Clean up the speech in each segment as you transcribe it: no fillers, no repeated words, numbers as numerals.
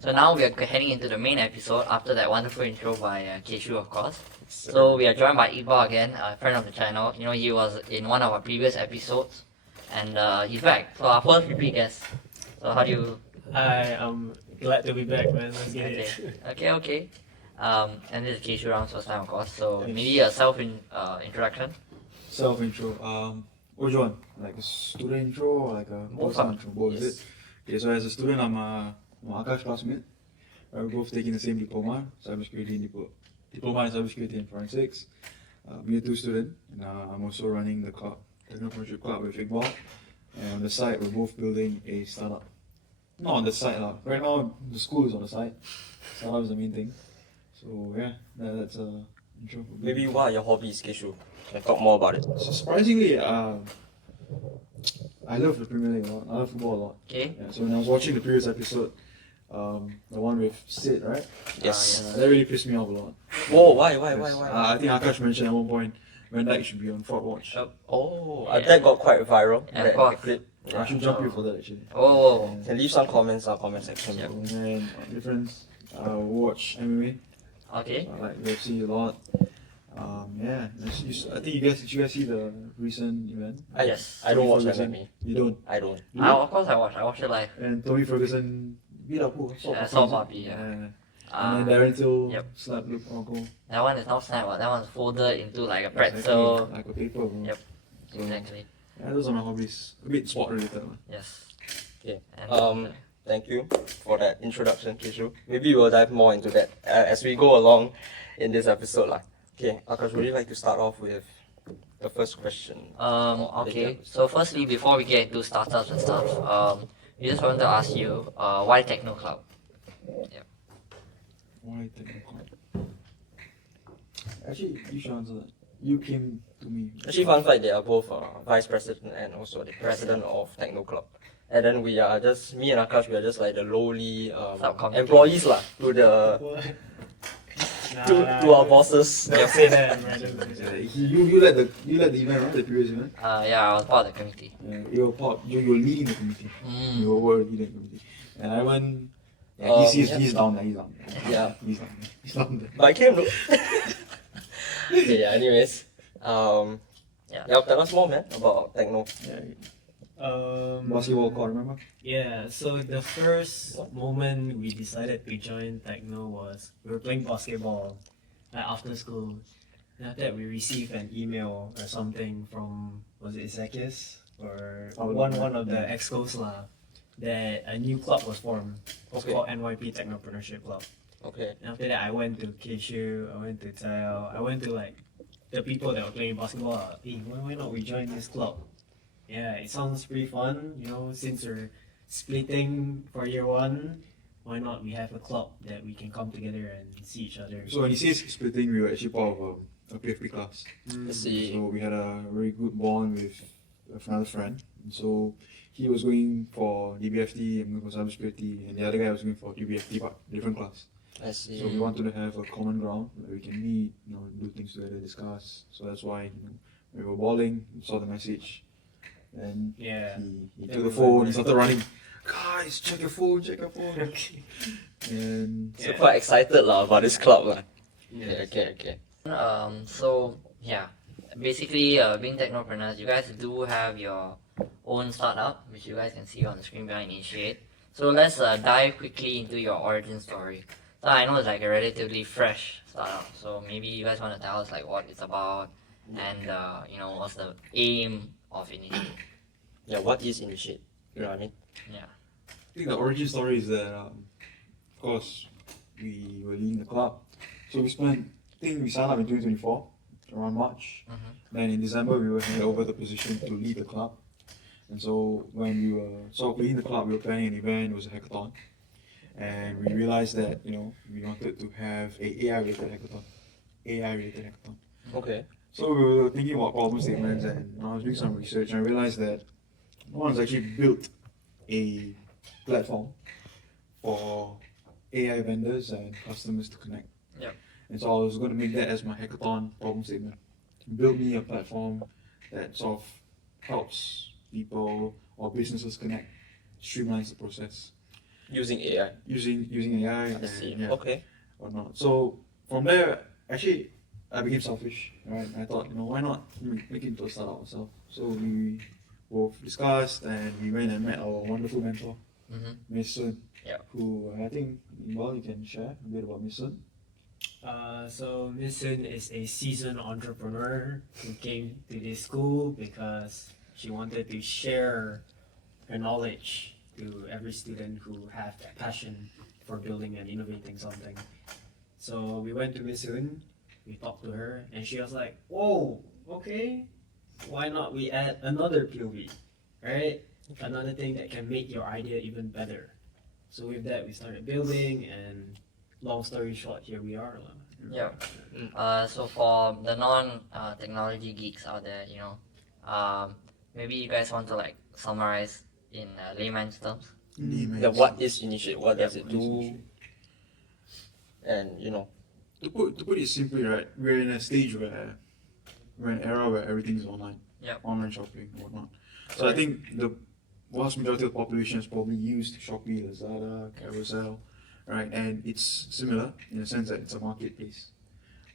So now we are heading into the main episode after that wonderful intro by Keshu, of course. So we are joined by Iqbal again, a friend of the channel. You know, he was in one of our previous episodes, and he's back. So our first repeat guest. So how do you? Hi, I'm glad to be back, man. Let's get Okay, it. okay. And this is Keshu Ram's first time, of course. So maybe a introduction. Self-intro. Which one? Like a student intro or like a Both personal are- intro? Both, is it? Okay, so as a student, I'm Akash classmate. We're both taking the same diploma, diploma in cybersecurity and forensics. I'm a 2 student, and I'm also running the club, Technopreneurship Club with Iqbal. And on the side, we're both building a startup. Not on the side, lah. Right now, the school is on the side. Startup is the main thing. So yeah, that's a intro. for me. Maybe what are your hobbies, Keshu? Can talk more about it. So surprisingly, I love the Premier League a lot. I love football a lot. Okay. Yeah, so when I was watching the previous episode, the one with Sid, right? Yes. That really pissed me off a lot. Whoa, why? I think Akash mentioned at one point Van Dijk should be on Fort Watch. That got quite viral. Yeah, that of course. clip. I should jump you for that actually. Oh, Can leave some comments in our comment section. Yep. So, and difference, I watch MMA. okay. I like UFC a lot. Yeah, I think did you guys see the recent event? Yes. I don't watch Ferguson? MMA. You don't? I don't. You Of course I watched it live. And Tony Ferguson beat up who? Saul Papi, yeah. And Uh, then Darren Till yep. slapped Luke Rockhold. That one is not snap, that one's folded into like a Exactly, pretzel. like a paper, bro. Yep. So, Exactly. Yeah, those are my hobbies. A bit sport related. Man. Yes. Okay. And, Thank you for that introduction, Keshu. Maybe we'll dive more into that as we go along in this episode, lah. Okay, Akash, would you like to start off with the first question? okay. So firstly, before we get into startups and stuff, we just wanted to ask you, why Techno Club? Why Techno Club? Actually, you should answer that. You came to me. Actually, fun fact, they are both vice president and also the president of Techno Club. And then we are just, me and Akash, we are just like the lowly Subcommittee. employees lah, to the to our bosses. Don't say that, man. Don't say that. You led the event, right? The previous event. Yeah, I was part of the committee. You were leading the committee. Mm. You were leading the committee. And I went. Yeah, Yeah. he's down there. He's down there. Yeah. He's down there. But I came though. Okay, yeah, anyways. Yeah, tell us more, man, about Techno. Basketball court, remember? Yeah, so the first moment we decided to join Techno was we were playing basketball after school. And after that, we received an email or something from, was it Zekis? Or one of the excos lah, that a new club was formed. It's Okay. called NYP Technopreneurship Club. Okay. And after that, I went to Keshu, I went to Tao, I went to like the people that were playing basketball. Hey, why not we join this club? Yeah, it sounds pretty fun. You know, since we're splitting for year one, why not we have a club that we can come together and see each other? So when he says splitting, we were actually part of a PFP class. Let's see. So we had a very good bond with another friend. And so he was going for DBFT, I'm going for cybersecurity, and the other guy was going for DBFT, but different class. I see. So we wanted to have a common ground where we can meet, do things together, discuss. So that's why, we were balling, we saw the message, and Yeah. he took the phone, he started running. Guys, check your phone, check your phone. Okay. And So quite excited lah about this club lah. Okay. So yeah, basically, being technopreneurs, you guys do have your own startup, which you guys can see on the screen behind Initiate. So let's dive quickly into your origin story. So I know it's like a relatively fresh startup, so maybe you guys want to tell us like what it's about and what's the aim of Initiate. Yeah, what is Initiate? You know what I mean? Yeah. I think the origin story is that, of course, we were leading the club. So we signed up in 2024, around March. Then in December, we were handed over the position to lead the club. And so when we were leading the club, we were planning an event, it was a hackathon. And we realized that, we wanted to have a AI-related hackathon. Okay. So we were thinking about problem statements, and I was doing some research, and I realized that no one's actually built a platform for AI vendors and customers to connect. Yep. And so I was going to make that as my hackathon problem statement. Build me a platform that sort of helps people or businesses connect, streamlines the process. Using AI. using AI I see. and Okay. whatnot. So from there, actually, I became selfish. Right, I thought, why not make it into a startup ourselves? So we both discussed and we went and met our wonderful mentor, Mm-hmm. Miss Sun, Yeah. who I think, well, you can share a bit about Miss Sun. So Miss Sun is a seasoned entrepreneur who came to this school because she wanted to share her knowledge to every student who have that passion for building and innovating something. So we went to Miss Sun, we talked to her, and she was like, "Whoa, okay, why not we add another POV, right? Another thing that can make your idea even better." So with that, we started building, and long story short, here we are. Yeah. So for the non-technology geeks out there, maybe you guys want to like summarize in layman's terms. The what is Initiate? What does it do? Initiate. And To put it simply, right, we're in a stage where we're in an era where everything is online. Yep. Online shopping and whatnot. So I think the vast majority of the population has probably used Shopee, Lazada, Carousel, right? And it's similar in the sense that it's a marketplace.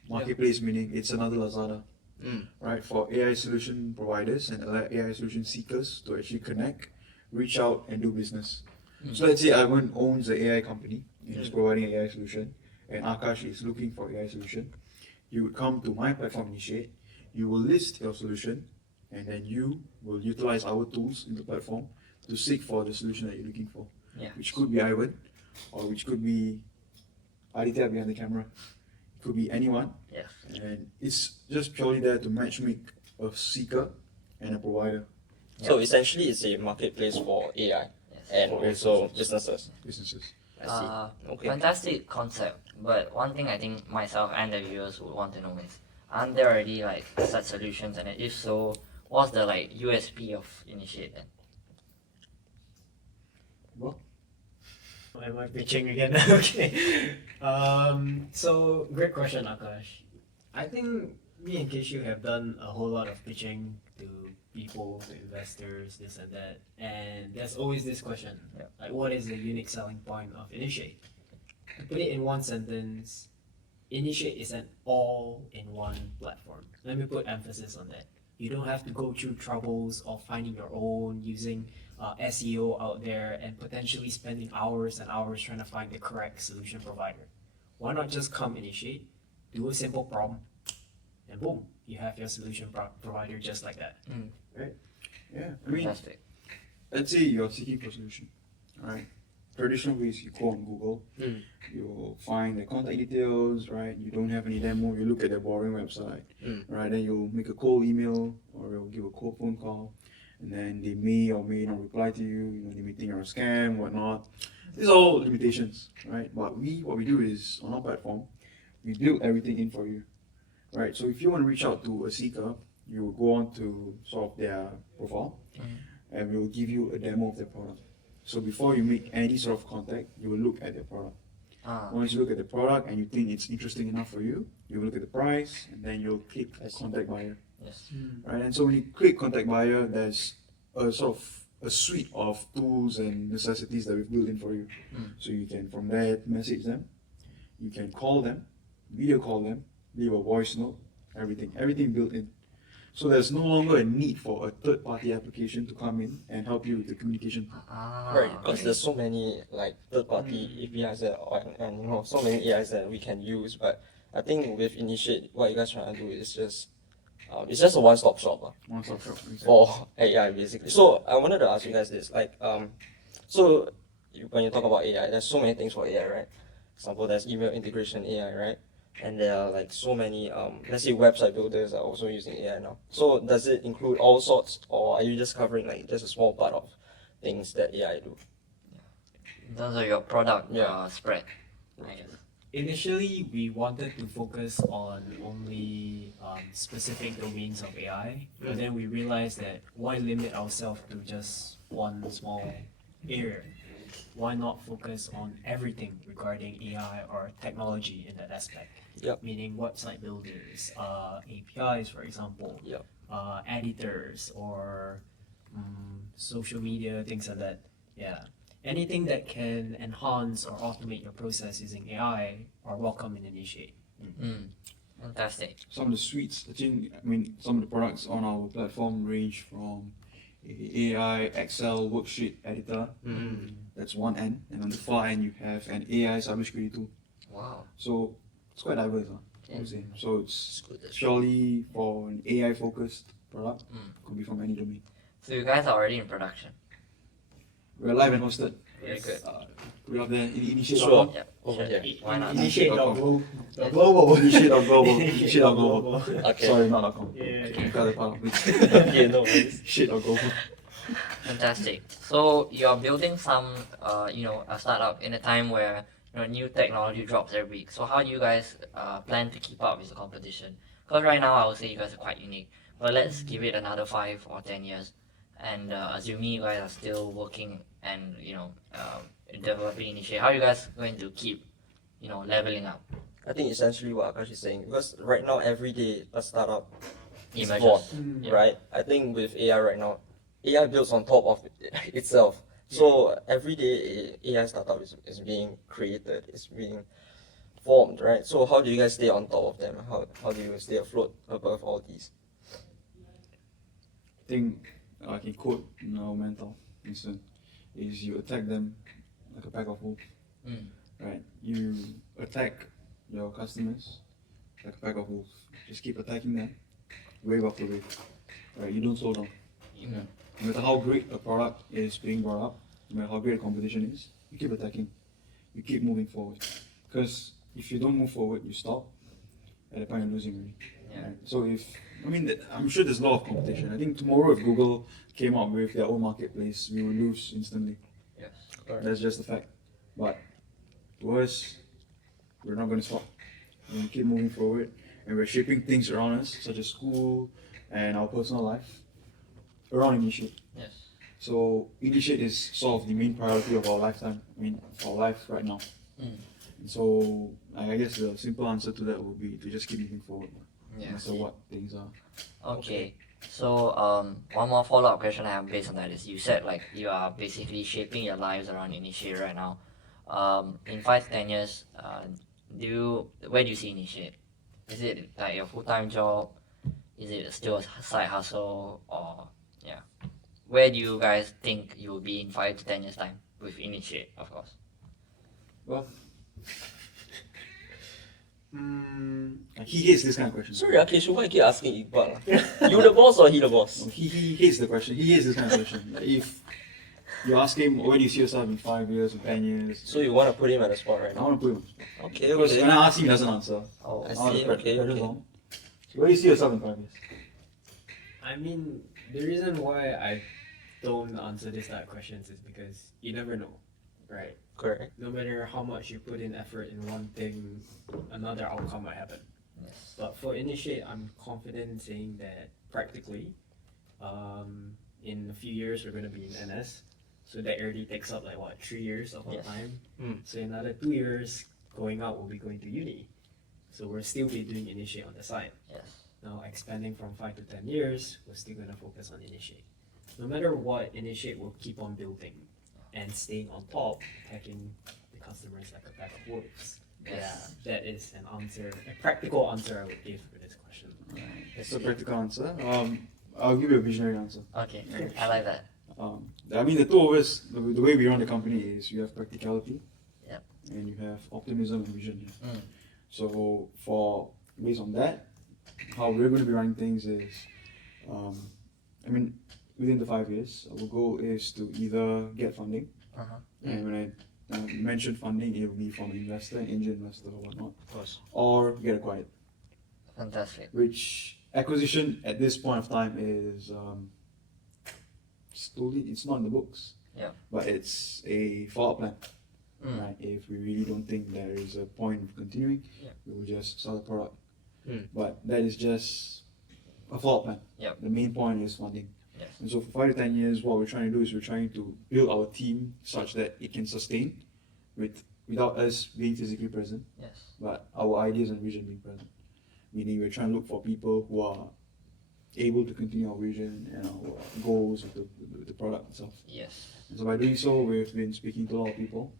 Marketplace meaning it's another Lazada, right? For AI solution providers and AI solution seekers to actually connect, reach out, and do business. So let's say Ivan owns an AI company and is providing an AI solution, and Akash is looking for AI solution. You would come to my platform Initiate, you will list your solution, and then you will utilize our tools in the platform to seek for the solution that you're looking for. Yeah. Which could be Ivan, or which could be Aditya behind the camera. It could be anyone. Yes. And it's just purely there to matchmake a seeker and a provider, so essentially it's a marketplace for AI and also businesses. businesses. I see. Okay. Fantastic concept, but one thing I think myself and the viewers would want to know is, aren't there already like such solutions, and if so, what's the like USP of Initiate then? Am I pitching again? Okay. So great question, Akash. I think me and Keshu have done a whole lot of pitching to people, to investors, this and that, and there's always this question, like what is the unique selling point of Initiate? To put it in one sentence, Initiate is an all-in-one platform. Let me put emphasis on that. You don't have to go through troubles of finding your own, using SEO out there, and potentially spending hours and hours trying to find the correct solution provider. Why not just come Initiate, do a simple problem, and boom, you have your solution provider just like that. Right? Yeah, I mean, Fantastic. let's say you're seeking for a solution, right? Traditional ways, you go on Google, you'll find the contact details, right? You don't have any demo, you look at their boring website, right? Then you'll make a cold email or you'll give a cold phone call, and then they may or may not reply to you, they may think you're a scam, whatnot. These are all limitations, right? But what we do is, on our platform, we build everything in for you, right? So if you want to reach out to a seeker, you will go on to sort of their profile, and we will give you a demo of their product. So before you make any sort of contact, you will look at their product. Once you look at the product and you think it's interesting enough for you, you will look at the price and then you'll click contact buyer. Yes. Right? And so when you click contact buyer, there's a sort of a suite of tools and necessities that we've built in for you. So you can from there message them, you can call them, video call them, leave a voice note, everything built in. So there's no longer a need for a third-party application to come in and help you with the communication. Right, because there's so many like third-party APIs and so many AIs that we can use. But I think with Initiate, what you guys trying to do is just it's just a one-stop shop One-stop shop. Exactly. for AI basically. So I wanted to ask you guys this, so when you talk about AI, there's so many things for AI, right? For example, there's email integration AI, right? And there are like so many, let's say website builders are also using AI now. So does it include all sorts, or are you just covering like just a small part of things that AI do? In terms of your product spread, I guess. Initially, we wanted to focus on only specific domains of AI, but then we realized that why limit ourselves to just one small area? Why not focus on everything regarding AI or technology in that aspect? Yep. Meaning website builders, APIs, for example, Yep. Editors, or social media, things like that. Yeah. anything that can enhance or automate your process using AI are welcome in Initiate. Fantastic. Some of the suites, some of the products on our platform range from a AI Excel worksheet editor. That's one end, and on the far end you have an AI cybersecurity tool. Wow. So it's quite diverse, I would say. So it's It's good. That's purely for an AI focused product. Could be from any domain. So you guys are already in production. We're live and hosted. Very good. Put it up there in Initiate. Sure. Yep. Over Sure. here. Why not? Initiate.global. Initiate.global. Okay. Sorry, not .com. Yeah. Cut that part, please. Okay, no worries. Shit.global. Fantastic. So you're building some, a startup in a time where new technology drops every week. So how do you guys plan to keep up with the competition? Because right now I would say you guys are quite unique. But let's give it another 5 or 10 years, and assuming you guys are still working and developing Initiate, how are you guys going to keep leveling up? I think essentially what Akash is saying, because right now every day a startup is Emerges. born, right? I think with AI right now, AI builds on top of itself. So every day a AI startup is being created, it's being formed, right? So how do you guys stay on top of them? How do you stay afloat above all these? I think I can quote our mental instant is you attack them like a pack of wolves. Right? You attack your customers like a pack of wolves. Just keep attacking them, wave after wave. Right? You don't slow down. No matter how great a product is being brought up, no matter how great a competition is, you keep attacking. You keep moving forward. Because if you don't move forward, you stop. At the point you're losing already. Yeah. Right? So I'm sure there's a lot of competition. I think tomorrow if Google came up with their own marketplace, we will lose instantly. Yes. That's just a fact. But to us, we're not going to stop. We're going to keep moving forward, and we're shaping things around us, such as school and our personal life, around Initiate. Yes. So Initiate is sort of the main priority of our lifetime. For our life right now. And so I guess the simple answer to that would be to just keep moving forward, no Yes. matter what things are. Okay. So one more follow-up question I have based on that is you said like you are basically shaping your lives around Initiate right now. In 5 to 10 years, where do you see Initiate? Is it like your full-time job? Is it still a side hustle? Or where do you guys think you will be in 5 to 10 years time with Initiate, of course? Well, he hates this kind of question. Sorry, Keshu, why you keep asking Iqbal? You the boss or he the boss? He hates the question. He hates this kind of question. Like if you ask him, where do you see yourself in 5 years or 10 years? So you want to put him at the spot right I now? want to put him. Okay, Because okay. when I ask him, he doesn't answer. Oh, I want see, to okay, press okay. on. So where do you see yourself in 5 years? I mean, the reason why I don't answer this type of questions is because you never know, right? Correct. No matter how much you put in effort in one thing, another outcome might happen. yes. But for Initiate, I'm confident in saying that practically, in a few years we're going to be in NS. So that already takes up 3 years of our Yes. time. So Mm. in another 2 years, going out, we'll be going to uni. So we'll still be doing Initiate on the side. Yes. Now expanding from 5 to 10 years, we're still going to focus on Initiate. No matter what, Initiate will keep on building and staying on top, attacking the customers like a pack of wolves. Yes. Yeah, that is an answer, a practical answer I would give for this question. It's a practical answer. I'll give you a visionary answer. Okay. I like that. The two of us, the way we run the company is you have practicality, Yep. and you have optimism and vision. Mm. So based on that, how we're going to be running things is, within the 5 years, our goal is to either get funding, Uh-huh. and when I mention funding, it will be from an investor, an angel investor or whatnot, Of course. or get acquired. Fantastic. Which acquisition at this point of time is it's not in the books. Yeah. But it's a follow-up plan. Mm. Right? If we really don't think there is a point of continuing, Yeah. we will just sell the product. Mm. But that is just a follow-up plan. Yep. The main point is funding. Yes. And so for 5 to 10 years, what we're trying to do is we're trying to build our team such that it can sustain without us being physically present, Yes. but our ideas and vision being present. Meaning we're trying to look for people who are able to continue our vision and our goals with the product itself. Yes. And so by doing so, we've been speaking to a lot of people,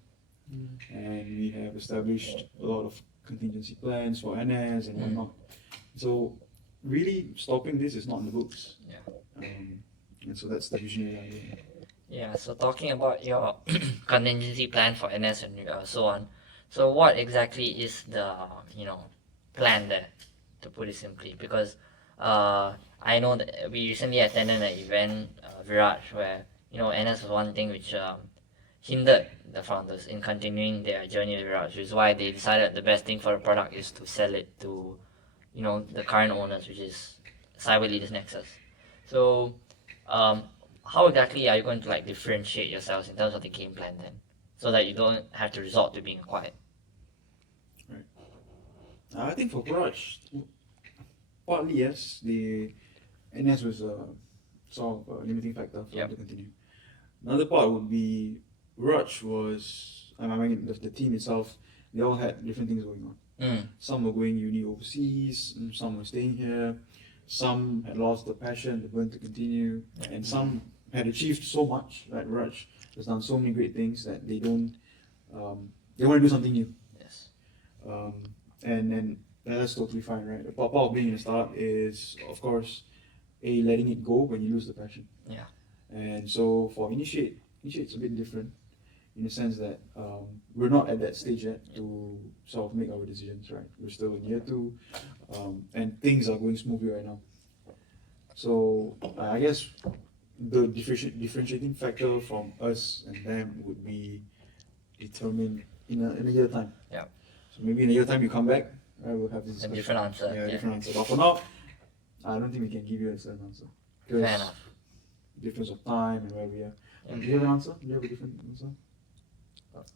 and we have established a lot of contingency plans for NS and whatnot. So really, stopping this is not in the books. Yeah. And so that's the visionary idea. Yeah, so talking about your contingency plan for NS and so on, so what exactly is the, plan there, to put it simply? Because I know that we recently attended an event, Viraj, where, NS was one thing which hindered the founders in continuing their journey with Viraj, which is why they decided the best thing for the product is to sell it to, the current owners, which is Cyber Leaders Nexus. So, how exactly are you going to differentiate yourselves in terms of the game plan then, so that you don't have to resort to being quiet? I think for Viraj, partly yes, the NS was sort of a limiting factor for them to continue. Another part would be Viraj was, I mean, the team itself, they all had different things going on. Some were going uni overseas, some were staying here, some had lost the passion, the burn to continue, and some had achieved so much. Like Viraj has done so many great things that they don't, they want to do something new. Yes. And that's totally fine, right? The part of being in a startup is, of course, letting it go when you lose the passion. Yeah. And so for Initiate it's a bit different in the sense that we're not at that stage yet to sort of make our decisions, right? We're still in year 2, and things are going smoothly right now. So I guess the differentiating factor from us and them would be determined in a year time. Yeah. So maybe in a year time you come back, right, we'll have this A discussion. different answer. Yeah, different answer. But for now, I don't think we can give you a certain answer. Fair enough. Difference of time and where we are. Yeah. Do you have an answer? Do you have a different answer?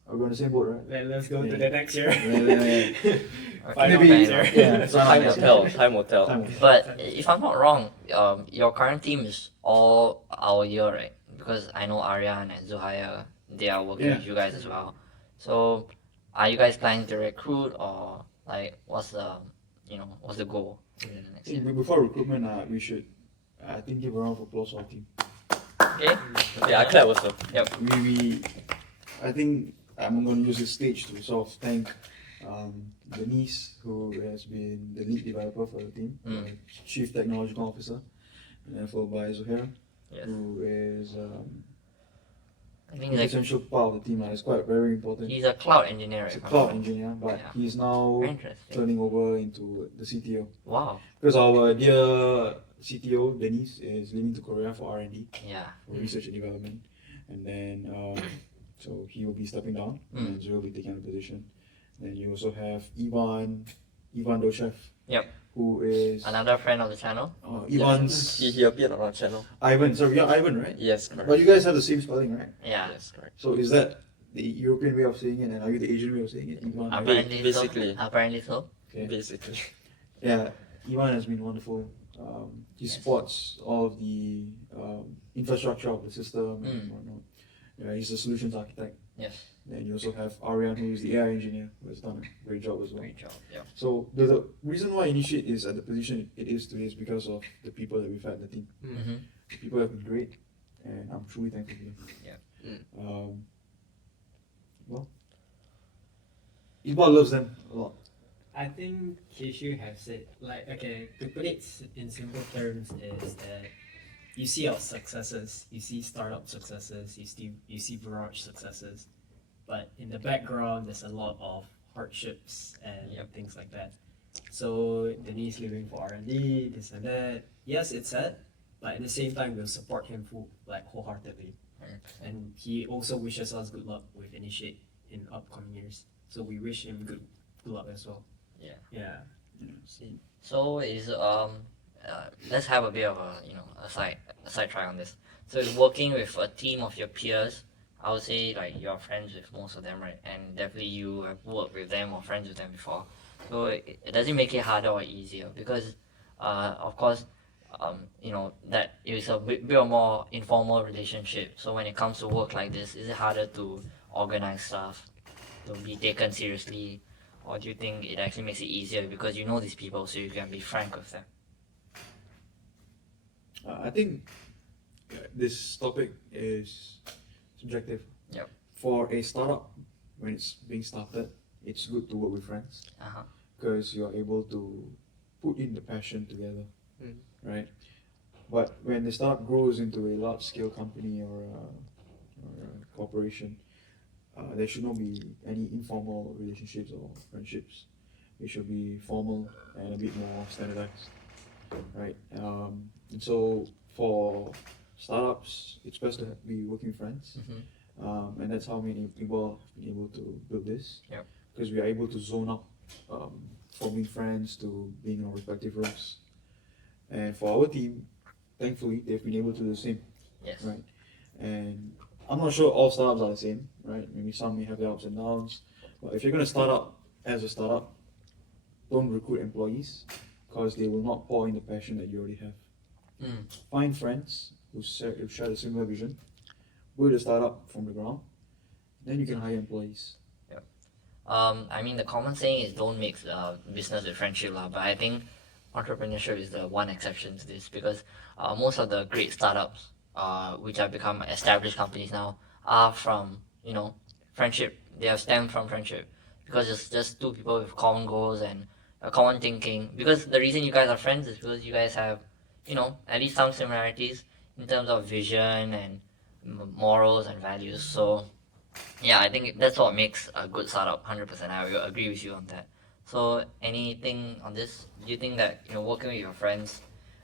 Are we on the same boat, right? Let's go to the next year. Okay, Maybe, fair enough. yeah. So time will tell. Time will tell. Time. But if I'm not wrong, your current team is all our year, right? Because I know Aryan and Zuhaya, they are working with you guys as well. So, are you guys planning to recruit, or what's the goal in the next year? Before recruitment, we should, I think, give a round of applause to our team. Okay. Yeah, I clap also. I think I'm going to use this stage to sort of thank Denise, who has been the lead developer for the team, Chief Technological Officer, and then followed by Zuhair, Yes. who is I think an essential part of the team. It's quite very important. he's a cloud engineer, right? He's a cloud engineer, but Yeah. he's now Very interesting. turning over into the CTO. Wow. Because our dear CTO, Denise, is leaving to Korea for R&D, Yeah. for research and development. And then, so he will be stepping down, and then Zoe will be taking the position. Then you also have Ivan Doshev. Yep. Who is Another friend of the channel. Ivan's He appeared on our channel. Ivan. So you're Ivan, right? Yes, correct. But you guys have the same spelling, right? Yeah. Yes, correct. So is that the European way of saying it, and are you the Asian way of saying it? Ivan. Apparently basically. so. Apparently so. Okay. Basically. Yeah, Ivan has been wonderful. He supports all of the infrastructure of the system and whatnot. Yeah, he's a solutions architect. Yes. Then you also have Aryan, who is the AI engineer, who has done a great job as well. Great job. Yeah. So the reason why Initiate is at the position it is today is because of the people that we've had in the team. Mm-hmm. The people have been great, and I'm truly thankful to them. Yeah. Well, Iqbal loves them a lot. I think Keshu have said, to put it in simple terms, is that you see our successes, you see startup successes, you see Viraj successes, but in the background there's a lot of hardships and things like that. So Denise leaving for R&D, this and that. Yes, it's sad, but at the same time we'll support him wholeheartedly. And he also wishes us good luck with Initiate in upcoming years. So we wish him good luck as well. Yeah. So let's have a bit of a side try on this. So it's working with a team of your peers. I would say you're friends with most of them, right? And definitely you have worked with them or friends with them before. So it doesn't make it harder or easier because, of course, that is a bit more informal relationship. So when it comes to work like this, is it harder to organize stuff, to be taken seriously, or do you think it actually makes it easier because you know these people, so you can be frank with them? I think this topic is subjective. Yep. For a startup, when it's being started, it's good to work with friends Uh-huh. because you're able to put in the passion together, Mm. right? But when the startup grows into a large-scale company or a corporation, there should not be any informal relationships or friendships. It should be formal and a bit more standardized, right? And so for startups, it's best to be working friends, and that's how many people have been able to build this. Yep. Because we are able to zone out from being friends to being in our respective roles. And for our team, thankfully, they've been able to do the same, Yes. right? And I'm not sure all startups are the same, right? Maybe some may have their ups and downs. But if you're going to start up as a startup, don't recruit employees because they will not pour in the passion that you already have. Mm. Find friends who share a similar vision, build a startup from the ground, then you can hire employees. I mean, the common saying is don't mix business with friendship, lah. But I think entrepreneurship is the one exception to this because most of the great startups, which have become established companies now, are from friendship. They have stemmed from friendship because it's just two people with common goals and common thinking. Because the reason you guys are friends is because you guys have, at least some similarities in terms of vision and morals and values. So yeah, I think that's what makes a good startup. 100%, I will agree with you on that. So, anything on this? Do you think that working with your friends,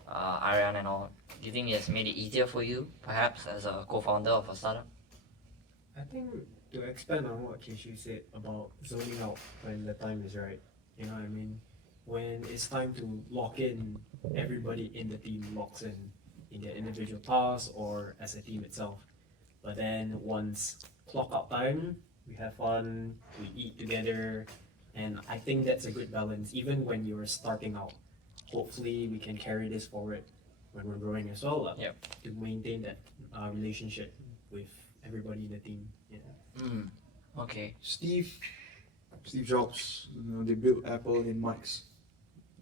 Aryan and all, do you think it has made it easier for you, perhaps as a co-founder of a startup? I think to expand on what Keshu said about zoning out when the time is right, you know what I mean? When it's time to lock in, everybody in the team locks in their individual tasks or as a team itself. But then once clock out time, we have fun, we eat together, and I think that's a good balance even when you're starting out. Hopefully we can carry this forward when we're growing as well, Yep. to maintain that relationship with everybody in the team. Yeah. Okay. Steve Jobs, they built Apple in Mike's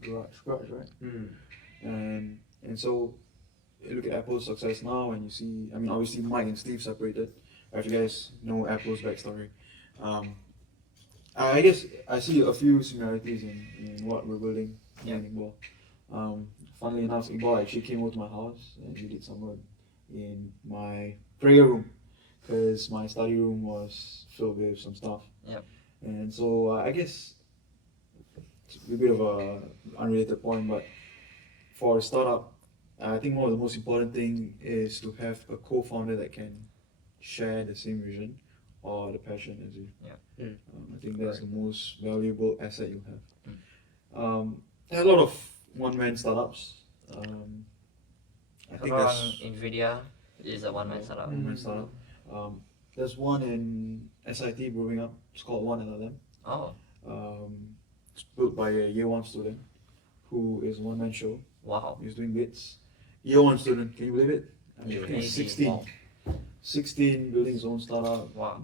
garage, right? And so you look at Apple's success now, and you see, I mean, obviously Mike and Steve separated. If you guys know Apple's backstory, I guess I see a few similarities in what we're building, me and Iqbal. Funnily enough, Iqbal actually came over to my house and he did some work in my prayer room because my study room was filled with some stuff. Yep. And so I guess it's a bit of a unrelated point, but for a startup, I think one of the most important thing is to have a co-founder that can share the same vision or the passion as you. Yeah. I think that's the most valuable asset you have. There are a lot of one-man startups. I think that's NVIDIA is a one-man startup. one-man startup. There's one in SIT brewing up. It's called 1LLM. Oh, It's built by a year one student who is a one-man show. wow. He's doing bits. Year one student, can you believe it? I think Crazy. 16. Wow. 16 building his own startup. Wow.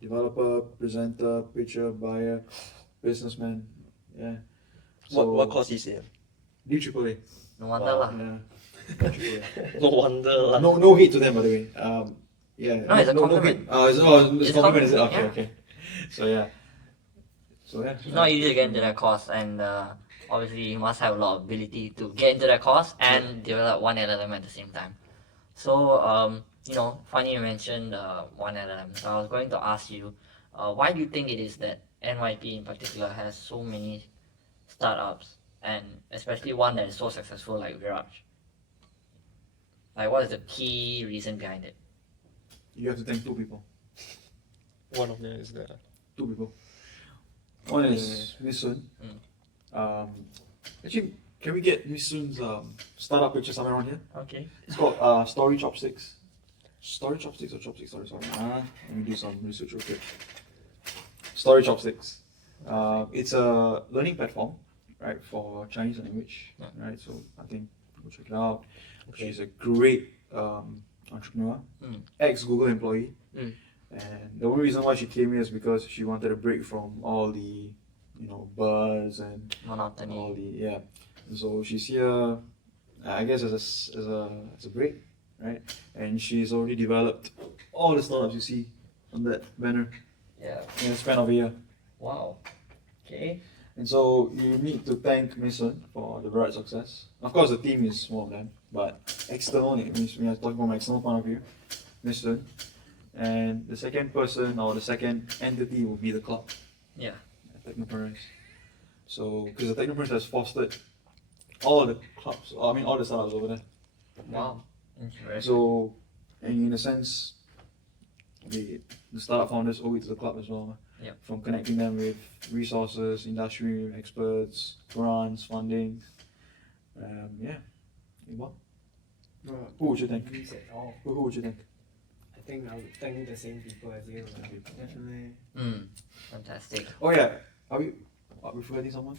Developer, presenter, pitcher, buyer, businessman. Yeah. What course is it? D AAA. No wonder Wow. lah. Yeah. AAA. No wonder lah. No hate to them, by the way. Yeah. No, it's a no compliment. hate. It's It's a compliment, is it? compliment, Okay. So yeah. It's not easy to get into that course, and obviously you must have a lot of ability to get into that course and develop one LLM at the same time. So, funny you mentioned one LLM. So I was going to ask you, why do you think it is that NYP in particular has so many startups, and especially one that is so successful like Viraj? Like, what is the key reason behind it? You have to thank two people. One of them is the Two people. One is Miss Sun. Actually, can we get Miss Sun's startup picture somewhere around here? Okay. It's called Story Chopsticks. Story Chopsticks or Chopsticks? Sorry. Let me do some research real quick. Story Chopsticks. It's a learning platform, right, for Chinese language, right? So I think go check it out. Okay. She's a great entrepreneur, ex-Google employee, and the only reason why she came here is because she wanted a break from all the, buzz and Monotony. all the And so she's here. I guess as a break, right? And she's already developed all the startups you see on that banner Yeah. in the span of a year. Wow. Okay. And so you need to thank Miss Sun for the bright success. Of course, the team is one of them, but external, it means we are talking from an external point of view, Miss Sun. And the second person or the second entity will be the club, Yeah. Technopreneurship. So, because the Technopreneurship has fostered all the clubs, all the startups over there. Wow. Interesting. So, and in a sense, the startup founders owe it to the club as well. Yep. From connecting them with resources, industry experts, grants, funding. Yeah. What? Who would you thank? You said all. Who would you thank? I think I would thank the same people as you. Definitely. Fantastic. Oh yeah, are we forgetting someone?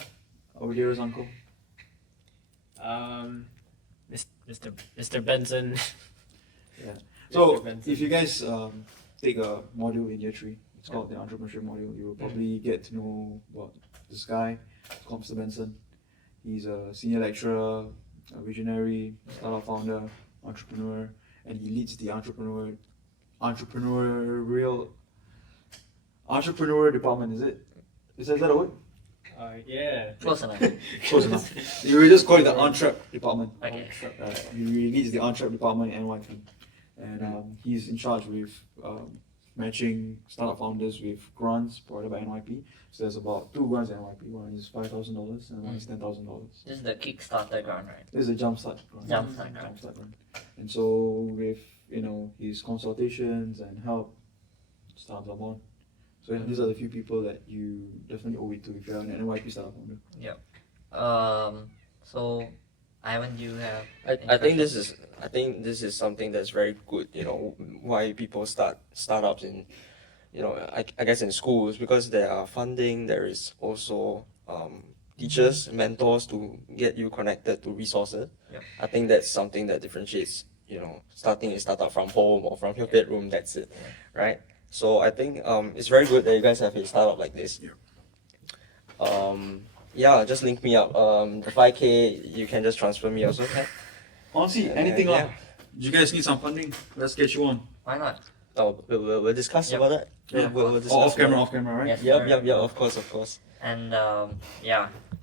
Our dearest uncle. Mr. Benson. Yeah. So Mr. Benson. if you guys take a module in year 3, it's called the entrepreneurship module. You will probably get to know about this guy, called Mr. Benson. He's a senior lecturer, a visionary, startup founder, entrepreneur, and he leads the entrepreneur department. Is that a word? Yeah. Close enough. Close enough. You will just call it the entrep department. Okay. He leads the entrep department in NYP, and he's in charge with matching startup founders with grants provided by NYP. So there's about 2 grants at NYP. One is $5,000 and one is $10,000. This is the Kickstarter grant, right? This is a jumpstart grant. Jumpstart grant. Jumpstart grant. And so with his consultations and help, startups are born. So yeah, these are the few people that you definitely owe it to if you're an NYP startup founder. So Ivan, do you have? I think this is something that's very good. Why people start startups in, I guess in schools, because there are funding. There is also teachers, mentors to get you connected to resources. Yeah. I think that's something that differentiates. Starting a startup from home or from your bedroom. That's it, right? So I think it's very good that you guys have a startup like this. Yeah. Just link me up. The 5K you can just transfer me also. Okay? Honestly, anything yeah. You guys need some funding? Let's get you on. Why not? Oh, we'll discuss Yep. about that. Yeah. We'll discuss Off about camera, right? Yes. Yep. Of course. And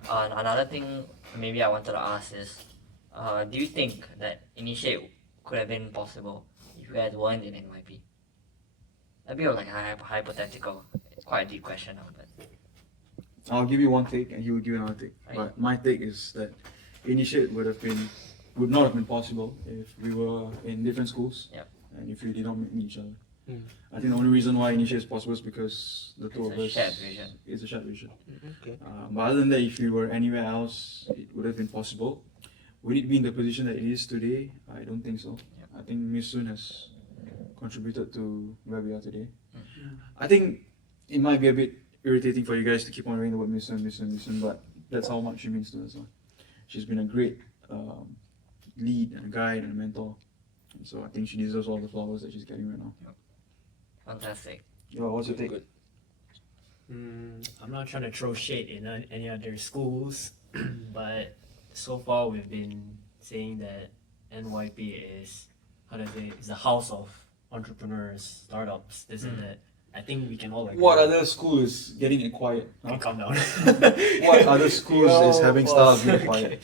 another thing maybe I wanted to ask is, do you think that Initiate could have been possible if you guys weren't in NYP? A bit of like a hypothetical, quite a deep question now, but I'll give you one take and he will give you another take. Right. But my take is that Initiate would not have been possible if we were in different schools. Yep. And if we did not meet each other. Mm. I think the only reason why Initiate is possible is because the two It's of a us. shared vision. It's a shared vision. Okay. But other than that, if we were anywhere else, it would have been possible. Would it be in the position that it is today? I don't think so. Yep. I think Miss Sun has contributed to where we are today. Mm. I think it might be a bit irritating for you guys to keep on hearing the word Miss Sun, but that's how much she means to us. She's been a great lead and a guide and a mentor. And so I think she deserves all the flowers that she's getting right now. Fantastic. Yo, what's your take? Good. I'm not trying to throw shade in any other schools, but so far we've been saying that NYP is, is a house of entrepreneurs, startups, this and that. I think we can all agree. What other school is getting acquired? Hey, calm down. What other schools is having startups being acquired?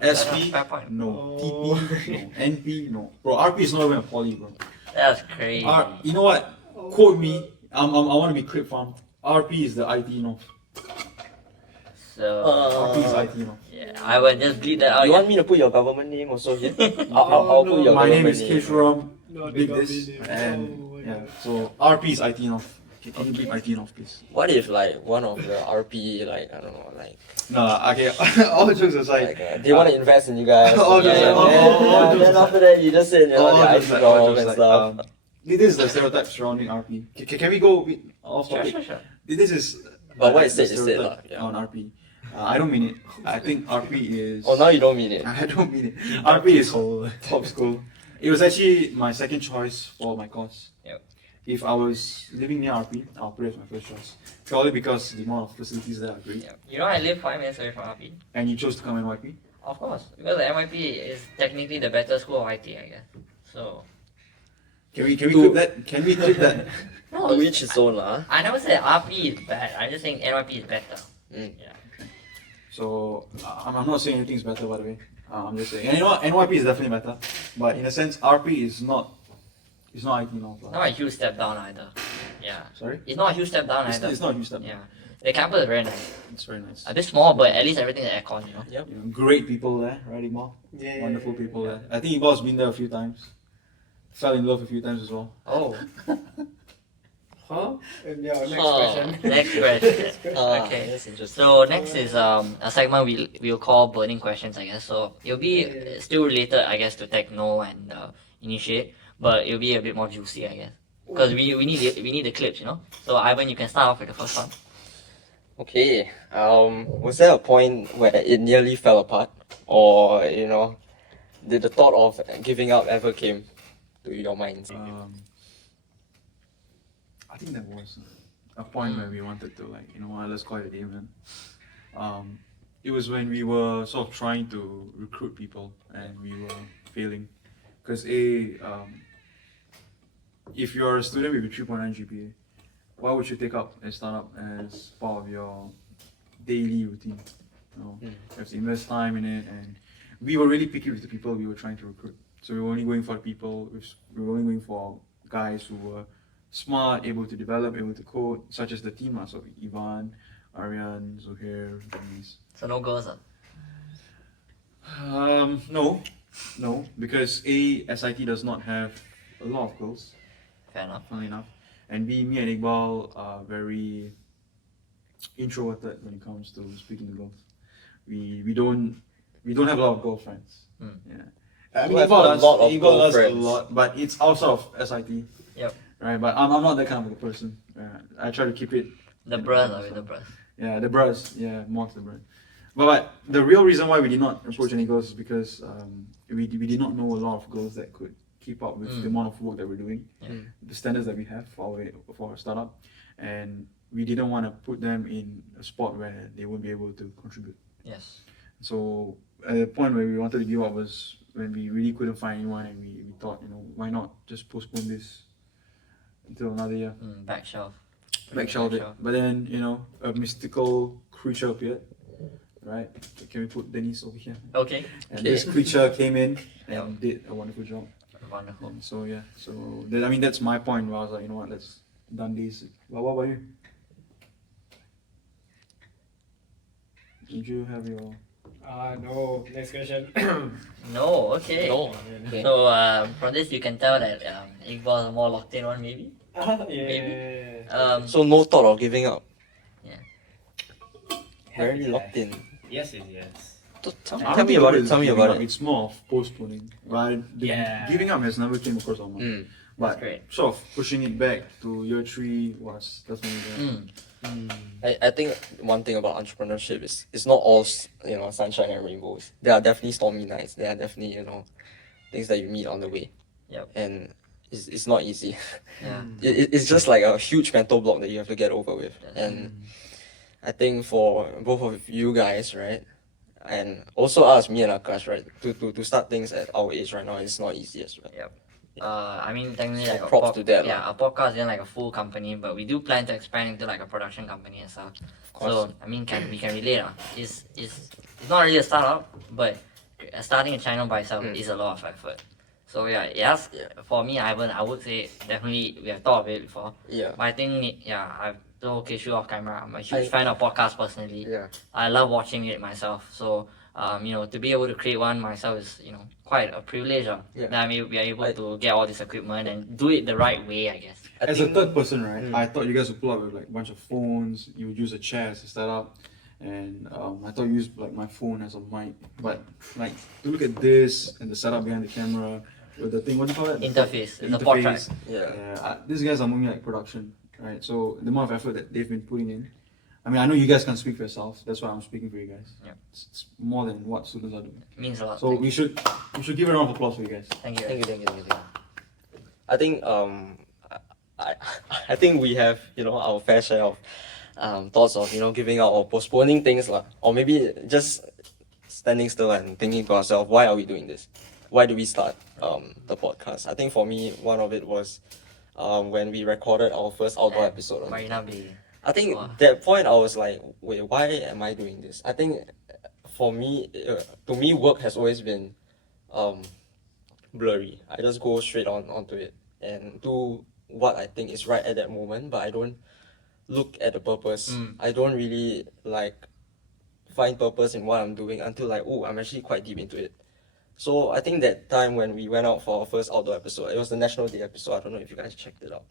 SP? Fair point. No. Oh. TP? No. NP? No. Bro, RP is not even a poly, bro. That's crazy. You know what? Quote me. I want to be clip farm. RP is the IT North. So RP is IT North. yeah, I will just bleed that out. You want me to put your government name also here? I'll put your My name government is name. Keshu No, Big the this. government name. And Oh my yeah, God. so RP is IT North. Can you keep IT North, please? What if like one of the RP I don't know No, okay. All jokes aside. they want to invest in you guys? All jokes yeah, aside. then, then after that you just say all the jokes IT aside, job all and jokes stuff. aside, this is the stereotype surrounding RP. Can we go a bit off Sure, topic? sure, sure. This is. But what is the said is said stereotype lah, yeah. on RP. I don't mean it. I think RP is. Oh, now you don't mean it. I don't mean it. RP is top school. It was actually my second choice for my course. Yep. If I was living near RP, I'll put it as my first choice. Purely because the amount of facilities there are great. Yeah. You know, I live 5 minutes away from RP. And you chose to come NYP. Of course, because the NYP is technically the better school of IT, I guess. So Can we clip that? Can we clip that? no, To each his own, lah. I never said RP is bad. I'm just saying NYP is better. So I'm not saying anything's better, by the way. I'm just saying, and you know what? NYP is definitely better, but in a sense, RP is not. It's not IT now. Not a huge step down either. Yeah. Sorry. It's not a huge step down It's, either. it's not a huge step. Yeah. The campus is very nice. It's very nice. A bit small, but at least everything is aircon, you know. Yep. You know, great people there, right, Iqbal? Yeah. Wonderful people there. I think Iqbal's been there a few times. Fell in love a few times as well. Oh. Huh? Yeah, next Oh, question. Next question. Okay. That's interesting. So next is a segment we'll call burning questions, I guess. So it'll be still related, I guess, to techno and initiate, but it'll be a bit more juicy, I guess, because we need the clips, you know. So Ivan, you can start off with the first one. Okay. Was there a point where it nearly fell apart, or you know, did the thought of giving up ever came to your minds? I think there was a point where we wanted to, like, you know what, let's call it a day, man. It was when we were sort of trying to recruit people and we were failing. Because if you're a student with a 3.9 GPA, why would you take up a startup as part of your daily routine? You know, you have to invest time in it, and we were really picky with the people we were trying to recruit. So we were only going for people, we were only going for guys who were smart, able to develop, able to code, such as the team. So Ivan, Aryan, Zuhair, Denise. So no girls. No, because A, SIT does not have a lot of girls, Fair enough. funnily enough, and B, me and Iqbal are very introverted when it comes to speaking to girls. We don't have a lot of girlfriends. Yeah, I mean, You have Iqbal a lot of Iqbal does a girlfriends. lot, but it's outside of SIT. Yep. Right, but I'm not that kind of a person. I try to keep it. The bros are with the bros. Yeah, the bros. Yeah, more to the bros. But the real reason why we did not approach any girls is because we did not know a lot of girls that could keep up with the amount of work that we're doing, the standards that we have for our startup, and we didn't want to put them in a spot where they won't be able to contribute. Yes. So at the point where we wanted to give up was when we really couldn't find anyone, and we thought, you know, why not just postpone this until another year. Back shelf. Backshelve it. But then, you know, a mystical creature appeared. Right? Can we put Denise over here? Okay. And this creature came in and did a wonderful job. Wonderful. And so yeah, so I mean that's my point where I was like, you know what, let's done this. Well, what about you? Did you have your No. Next question. No. Okay. No. So from this you can tell that Iqbal is a more locked in one, maybe. Yeah. So no thought of giving up. Yeah. Very locked in. Yes is yes. Tell I me don't think about it it. is Tell me giving about up, it. It's more of postponing. But Yeah. giving up has never came across our mind. But great. sort of pushing it back to year 3 was definitely there. I think one thing about entrepreneurship is it's not all sunshine and rainbows. There are definitely stormy nights. There are definitely things that you meet on the way. Yep. And it's not easy. Yeah. It's just like a huge mental block that you have to get over with. And I think for both of you guys, right, and also us, me and Akash, right, to start things at our age right now, it's not easy as well. Yep. I mean, technically, So like props to that, yeah, a podcast isn't like a full company, but we do plan to expand into like a production company and stuff. So I mean, we can relate. It's not really a startup, but starting a channel by itself is a lot of effort. So yeah, yes, for me, Ivan, I would say definitely we have thought of it before. Yeah. But I think I've told Keshu off camera. I'm a huge fan of podcasts personally. Yeah. I love watching it myself. So to be able to create one myself is quite a privilege. Yeah. That we are able to get all this equipment and do it the right way, I guess. As a third person, right, I thought you guys would pull up with like a bunch of phones. You would use a chair as a setup, and I thought you used like my phone as a mic. But like to look at this and the setup behind the camera with the thing, what do you call it? Interface. The It's a portrait. Yeah. These guys are moving like production, right? So the amount of effort that they've been putting in. I mean, I know you guys can speak for yourselves. That's why I'm speaking for you guys. Yeah. It's more than what students are doing. Means a lot. So we should give a round of applause for you guys. Thank you. Thank you. I think I think we have our fair share of thoughts of giving up or postponing things lah, or maybe just standing still and thinking to ourselves, why are we doing this? Why do we start the podcast? I think for me, one of it was when we recorded our first outdoor episode on Marina Bay. I think Wow. that point I was like, wait, why am I doing this? I think for me, to me, work has always been blurry. I just go straight onto it and do what I think is right at that moment, but I don't look at the purpose. I don't really like find purpose in what I'm doing until like, oh, I'm actually quite deep into it. So I think that time when we went out for our first outdoor episode, it was the National Day episode. I don't know if you guys checked it out.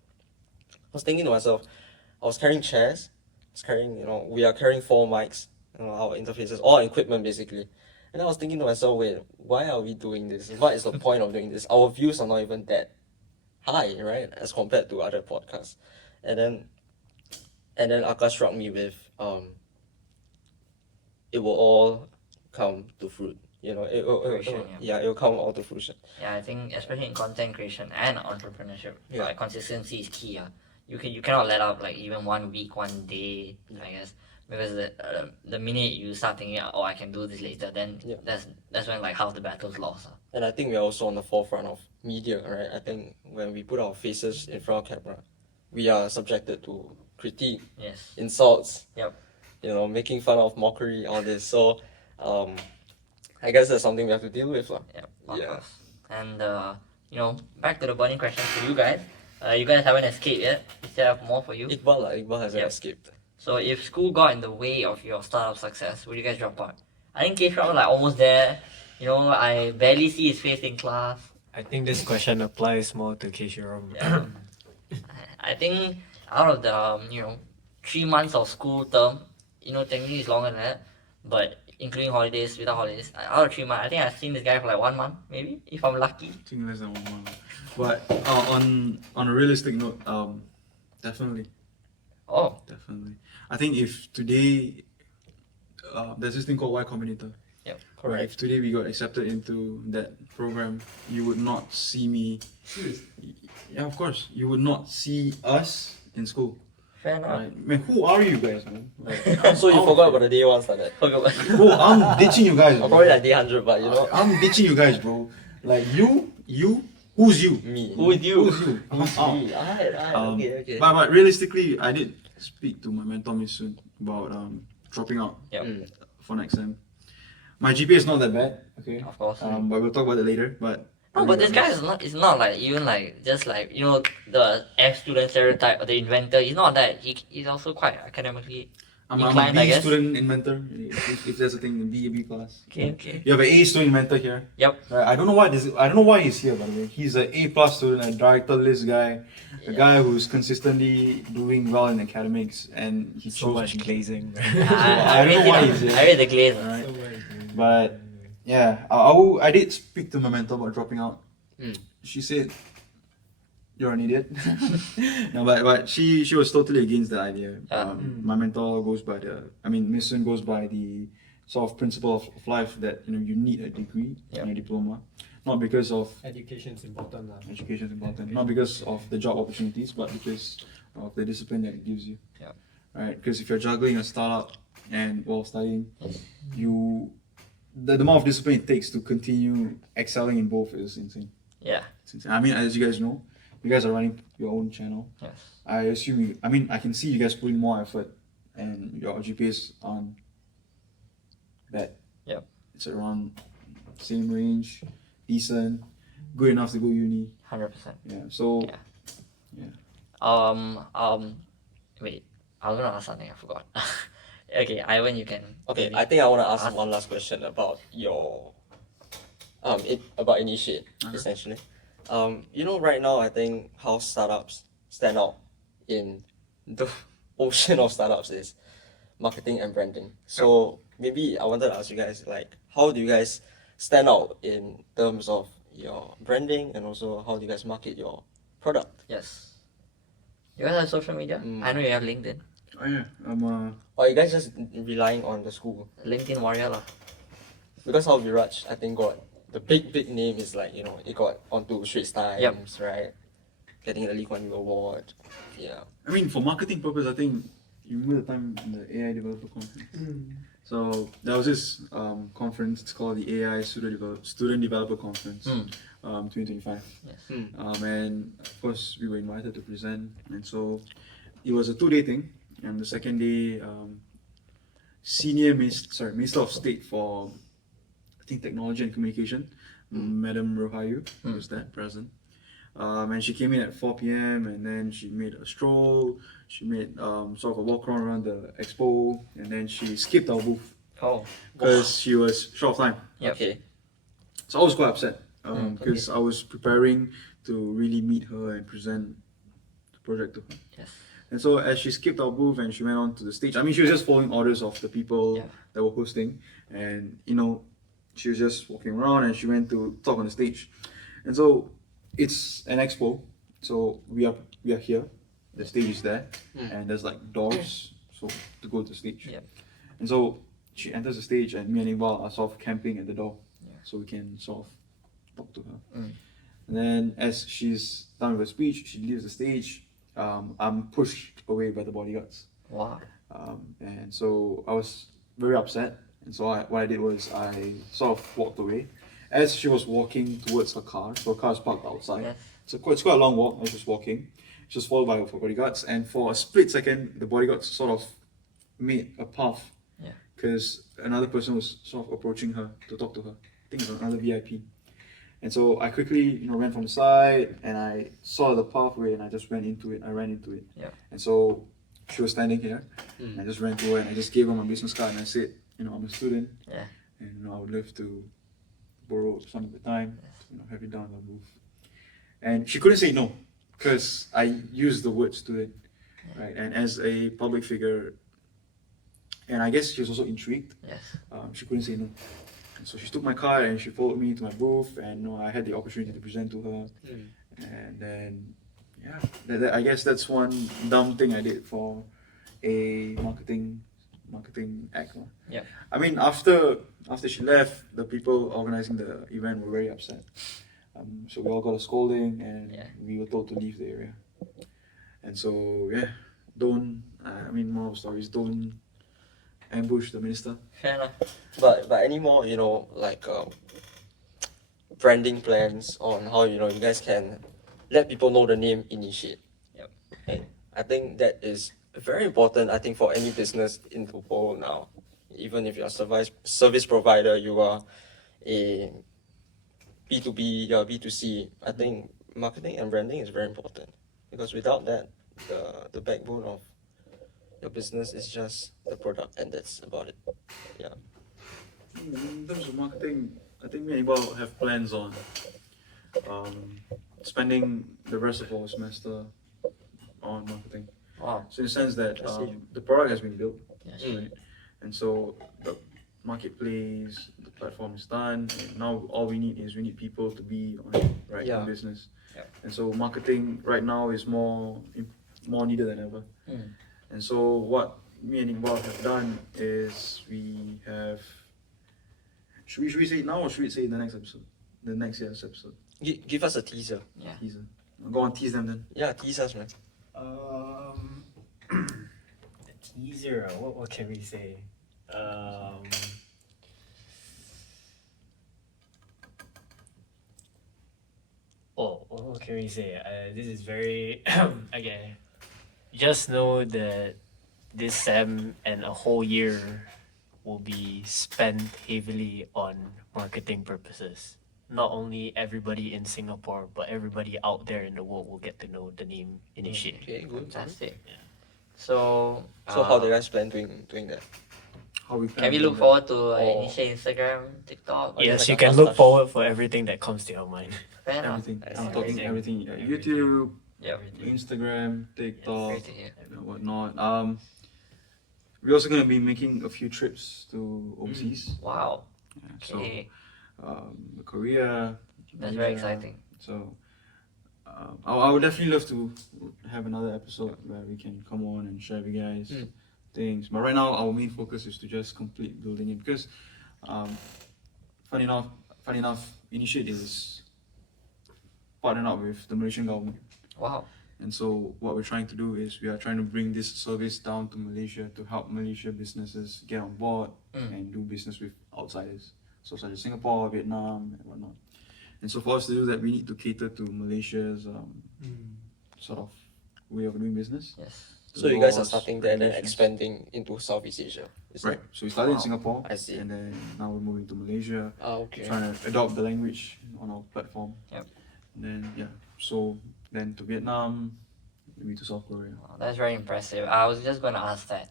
I was thinking to myself, I was carrying chairs. I was carrying, we are carrying 4 mics, our interfaces, all equipment basically. And I was thinking to myself, wait, why are we doing this? What is the point of doing this? Our views are not even that high, right, as compared to other podcasts. And then Akash struck me with, it will all come to fruit. Fruition, It will come all to fruition. Yeah, I think especially in content creation and entrepreneurship, Yeah. like consistency is key. You cannot let up like even 1 week, 1 day, I guess, because the minute you start thinking, oh, I can do this later, then Yeah. that's when like half the battle's lost. And I think we are also on the forefront of media, right? I think when we put our faces in front of camera, we are subjected to critique, Yes. insults, Yep. Making fun of, mockery, all this. So, I guess that's something we have to deal with, lah. Yep. Of Yeah. course. And back to the burning question for you guys. You guys haven't escaped yet. We still have more for you. Iqbal hasn't Yep. escaped. So if school got in the way of your startup success, would you guys drop out? I think Keshu was like almost there. I barely see his face in class. I think this question applies more to Keshiram. Yeah. I think out of the 3 months of school term, technically it's longer than that, but including holidays, without holidays, out of 3 months, I think I've seen this guy for like 1 month, maybe, if I'm lucky. I think less than 1 month. But on a realistic note, definitely. Oh, Definitely. I think if today, there's this thing called Y Combinator. yep. Right. If today we got accepted into that program, you would not see me. Yeah, of course. You would not see us in school. Fair enough. Right? Man, who are you guys, man? Like, So you forgot about the day one started. bro, I'm ditching you guys. Or Bro. probably like day 100, but I'm ditching you guys, bro. Like you, who's you? me. Who with you? Who's you? Who's I'm out. me? Alright, okay. But realistically, I did speak to my mentor Miss Soon about dropping out Yep. for next sem. My GPA is not that bad, okay. Of course. But we'll talk about it later. But No, but this guy is not like even like just like the F student stereotype or the inventor. He's not that. He's also quite academically I'm a inclined, I B guess. student inventor. If there's a thing, B class. Okay. You have an A student inventor here. Yep. Right, I don't know why he's here, by the way. He's an A plus student, a director list guy, a guy who's consistently doing well in academics, and he So chose much glazing. I don't know why he's here. I read the glaze. Alright. So much glazing. But yeah, I did speak to my mentor about dropping out. She said, "You're an idiot." No, but she was totally against the idea. My mentor goes by Miss Sun goes by the sort of principle of life that you need a degree and a diploma, not because of Education is important. education is important, not because of the job opportunities, but because of the discipline that it gives you. Yeah. Right? Because if you're juggling a startup and while studying, the amount of discipline it takes to continue excelling in both is insane. Yeah. It's insane. I mean, as you guys know, you guys are running your own channel. Yes. I assume I can see you guys putting more effort, and your GPAs on that. Yep. It's around same range, decent, good enough to go uni. 100%. Yeah. So Yeah. Wait. I was gonna ask something. I forgot. Okay, Ivan, you can. Okay, I think I want to ask one last question about your about Initiate, essentially. Right now I think how startups stand out in the ocean of startups is marketing and branding. So maybe I wanted to ask you guys, like, how do you guys stand out in terms of your branding, and also how do you guys market your product? Yes. You guys have social media? I know you have LinkedIn. Oh yeah, I'm Or you guys just relying on the school? LinkedIn warrior lah. Because how Viraj, I think, got the big name is like, it got onto Straits Times, Yep. right? Getting the Lee Kuan Yew Award. Yeah. I mean, for marketing purpose, I think you remember the time in the AI developer conference? So there was this conference. It's called the AI Student Developer Conference, 2025. Yes. And of course we were invited to present, and so it was a 2-day thing. And the second day, Minister of State for I think Technology and Communication, Madam Rohayu was there present. And she came in at 4 p.m. and then she made a stroll. She made sort of a walk around the expo, and then she skipped our booth Oh. because she was short of time. Yep. Okay. So I was quite upset because I was preparing to really meet her and present the project to her. Yes. And so as she skipped our booth and she went on to the stage, I mean, she was just following orders of the people that were hosting, and she was just walking around and she went to talk on the stage. And so it's an expo, so we are here. The stage is there, and there's like doors so to go to the stage. Yep. And so she enters the stage, and me and Iqbal are sort of camping at the door, so we can sort of talk to her. And then as she's done with her speech, she leaves the stage. I'm pushed away by the bodyguards. Wow. And so I was very upset. And so what I did was I sort of walked away. As she was walking towards her car, so her car is parked outside. Yes. So it's quite a long walk as she was walking. She was followed by her bodyguards, and for a split second, the bodyguards sort of made a path. Yeah. Because another person was sort of approaching her to talk to her. I think it was another VIP. And so I quickly, ran from the side, and I saw the pathway, and I just went into it. I ran into it. Yeah. And so she was standing here, and I just ran to her, and I just gave her my business card, and I said, I'm a student, Yeah. and I would love to borrow some of the time, to, have it done on the booth. And she couldn't say no, because I used the word student, right? And as a public figure, and I guess she was also intrigued. Yes. She couldn't say no. And so she took my card and she followed me to my booth, and I had the opportunity to present to her. And then, I guess that's one dumb thing I did for a marketing act. Yeah. I mean, after she left, the people organizing the event were very upset. So we all got a scolding, and we were told to leave the area. And so moral of the story is don't ambush the minister. Fair enough. But any more, branding plans on how, you guys can let people know the name Initiate? Yep. Okay. I think that is very important, I think, for any business in the world now. Even if you're a service provider, you are a B2B, you're a B2C, I think marketing and branding is very important. Because without that, the backbone of your business is just the product, and that's about it. Yeah. In terms of marketing, I think me and Iqbal have plans on spending the rest of our semester on marketing. Wow. So in the sense that I see. the product has been built, Yes. right? And so the marketplace, the platform is done, and now all we need people to be on it, right? Yeah. In business. Yep. And so marketing right now is more needed than ever. And so what me and Iqbal have done is we have. Should we say it now, or should we say it in the next episode? The next year's episode. Give us a teaser. Yeah. Teaser. Go on, tease them then. Yeah, tease us, man. The teaser. What can we say? What can we say? This is very okay. Just know that this sem and a whole year will be spent heavily on marketing purposes. Not only everybody in Singapore, but everybody out there in the world will get to know the name Initiate. Okay, good. Fantastic. Yeah. So. So how do you guys plan doing that? How we Can we do look that. forward to Or- Initiate Instagram, TikTok? or Yes, just you like a can look hush-hush? forward for everything that comes to your mind. Fair enough. Everything. I I'm see. talking Everything. everything. YouTube, Yep. Instagram, TikTok, Great to hear. and whatnot. We're also gonna be making a few trips to overseas. Wow. Yeah, Okay. so Korea. That's very Japan. exciting. So I would definitely love to have another episode where we can come on and share with you guys things. But right now, our main focus is to just complete building it, because funny enough, Initiate is partnered up with the Malaysian government. Wow. And so what we're trying to do is we are trying to bring this service down to Malaysia to help Malaysia businesses get on board and do business with outsiders. So such as Singapore, Vietnam, and whatnot. And so for us to do that, we need to cater to Malaysia's sort of way of doing business. Yes. So you guys are Laws, starting there and then regulations. expanding into Southeast Asia. Is Right. it? So we started in Wow. Singapore, I see. and then now we're moving to Malaysia, Okay. trying to adopt the language on our platform. Yep. And then so then to Vietnam, maybe to South Korea. Wow, that's very impressive. I was just going to ask that.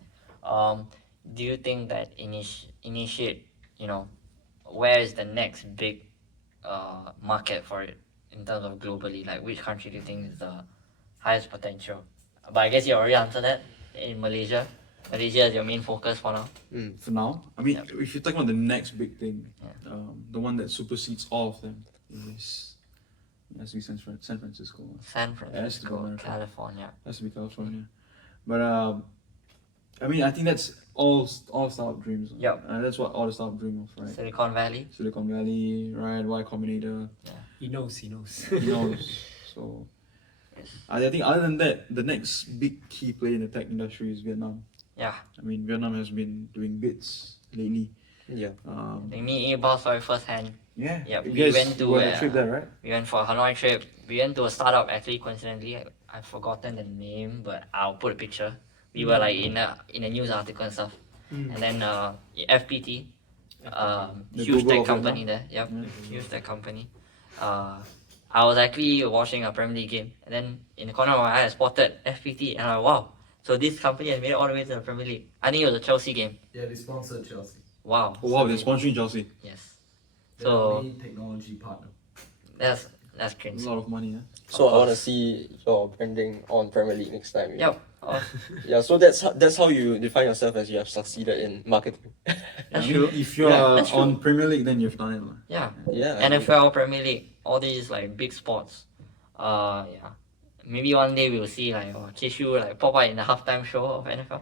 Do you think that initiate, where is the next big market for it in terms of globally? Like, which country do you think is the highest potential? But I guess you already answered that in Malaysia. Malaysia is your main focus for now. For now, I mean, if you're talking about the next big thing, the one that supersedes all of them is has to be San Francisco. San Has to be Francisco, America. California. Has to be California. But I mean, I think that's all startup dreams. Yep. That's what all the startup dream of, right? Silicon Valley. Silicon Valley, right? Y Combinator. He knows. He knows. So I think other than that, the next big key player in the tech industry is Vietnam. Yeah. I mean, Vietnam has been doing bits lately. Yeah. They meet Iqbal story firsthand. Yeah. Yeah, You we guys went to, were on a trip there, right? We went for a Hanoi trip. We went to a startup actually coincidentally. I've forgotten the name, but I'll put a picture. We were like in a news article and stuff. And then FPT, The huge Google tech of company Vietnam. there. Yep, huge tech company. I was actually watching a Premier League game, and then in the corner of my eye I spotted FPT, and I'm like, wow. So this company has made it all the way to the Premier League. I think it was a Chelsea game. Yeah, they sponsored Chelsea. Wow. Oh, wow, they're sponsoring Chelsea. Yes. They're So- the main technology partner. That's A cringe. lot of money, yeah. So I want to see your branding on Premier League next time. Yep. Oh, Yeah. So that's how you define yourself as you have succeeded in marketing. that's I mean, true. if you're that's true. on Premier League, then you've done it. lah. Yeah. Yeah. I agree. NFL, Premier League, all these like big sports. Yeah. Maybe one day we'll see like Keshu like pop out in the halftime show of NFL.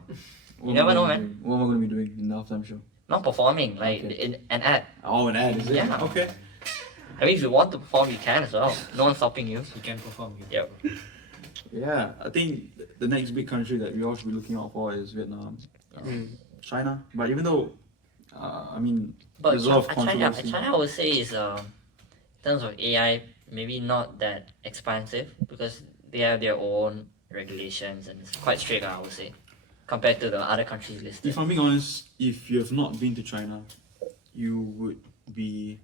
What never am I know, gonna man. be doing? What am I going to be doing in the halftime show? Not performing, like Okay. in an ad. Oh, an ad, is it? Yeah. Okay. I mean, if you want to perform, you can as well. No one's stopping you. He can perform. Yep. Yeah, I think the next big country that we all should be looking out for is Vietnam, China. But even though, I mean, But there's a lot of China, controversy. I would say is in terms of AI, maybe not that expansive because they have their own regulations and it's quite strict, I would say, compared to the other countries listed. If I'm being honest, if you have not been to China, you would be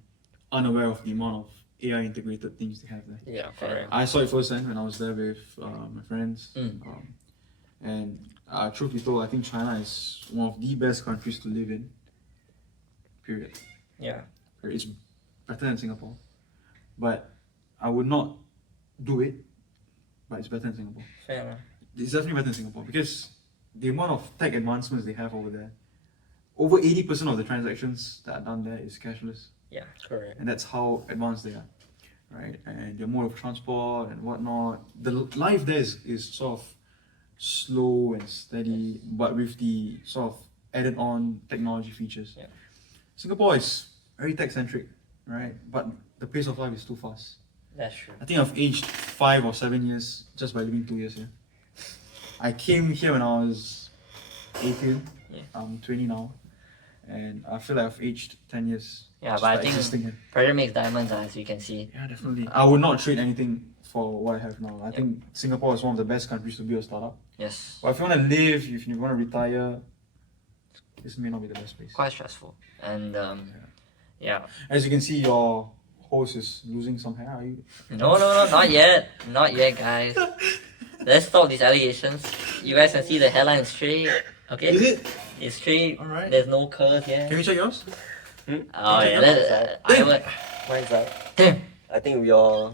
unaware of the amount of AI integrated things they have there. Yeah. Correct. I saw it firsthand when I was there with my friends. Mm. And truth be told, I think China is one of the best countries to live in. Period. Yeah. It's better than Singapore. But I would not do it, but it's better than Singapore. Fair enough. It's definitely better than Singapore because the amount of tech advancements they have over there, over 80% of the transactions that are done there is cashless. Correct. And that's how advanced they are, right? And their mode of transport and whatnot. The life there is sort of slow and steady, but with the sort of added on technology features. Yeah. Singapore is very tech centric, right? But the pace of life is too fast. That's true. I think I've aged 5 or 7 years just by living 2 years here. I came here when I was 18. Yeah. I'm 20 now. And I feel like I've aged 10 years. Yeah, just but I by think existing here. pressure makes diamonds, as you can see. Yeah, definitely. I would not trade anything for what I have now. I think Singapore is one of the best countries to be a startup. Yes. But if you want to live, if you want to retire, this may not be the best place. Quite stressful. And yeah. As you can see, your host is losing some hair. Are you? No, not yet. Not yet, guys. Let's stop these allegations. You guys can see the hairline is straight. Okay? Is it? It's straight. Alright. There's no curve here. Can we check yours? Oh yeah, I would. Mine's that. Damn. I think we are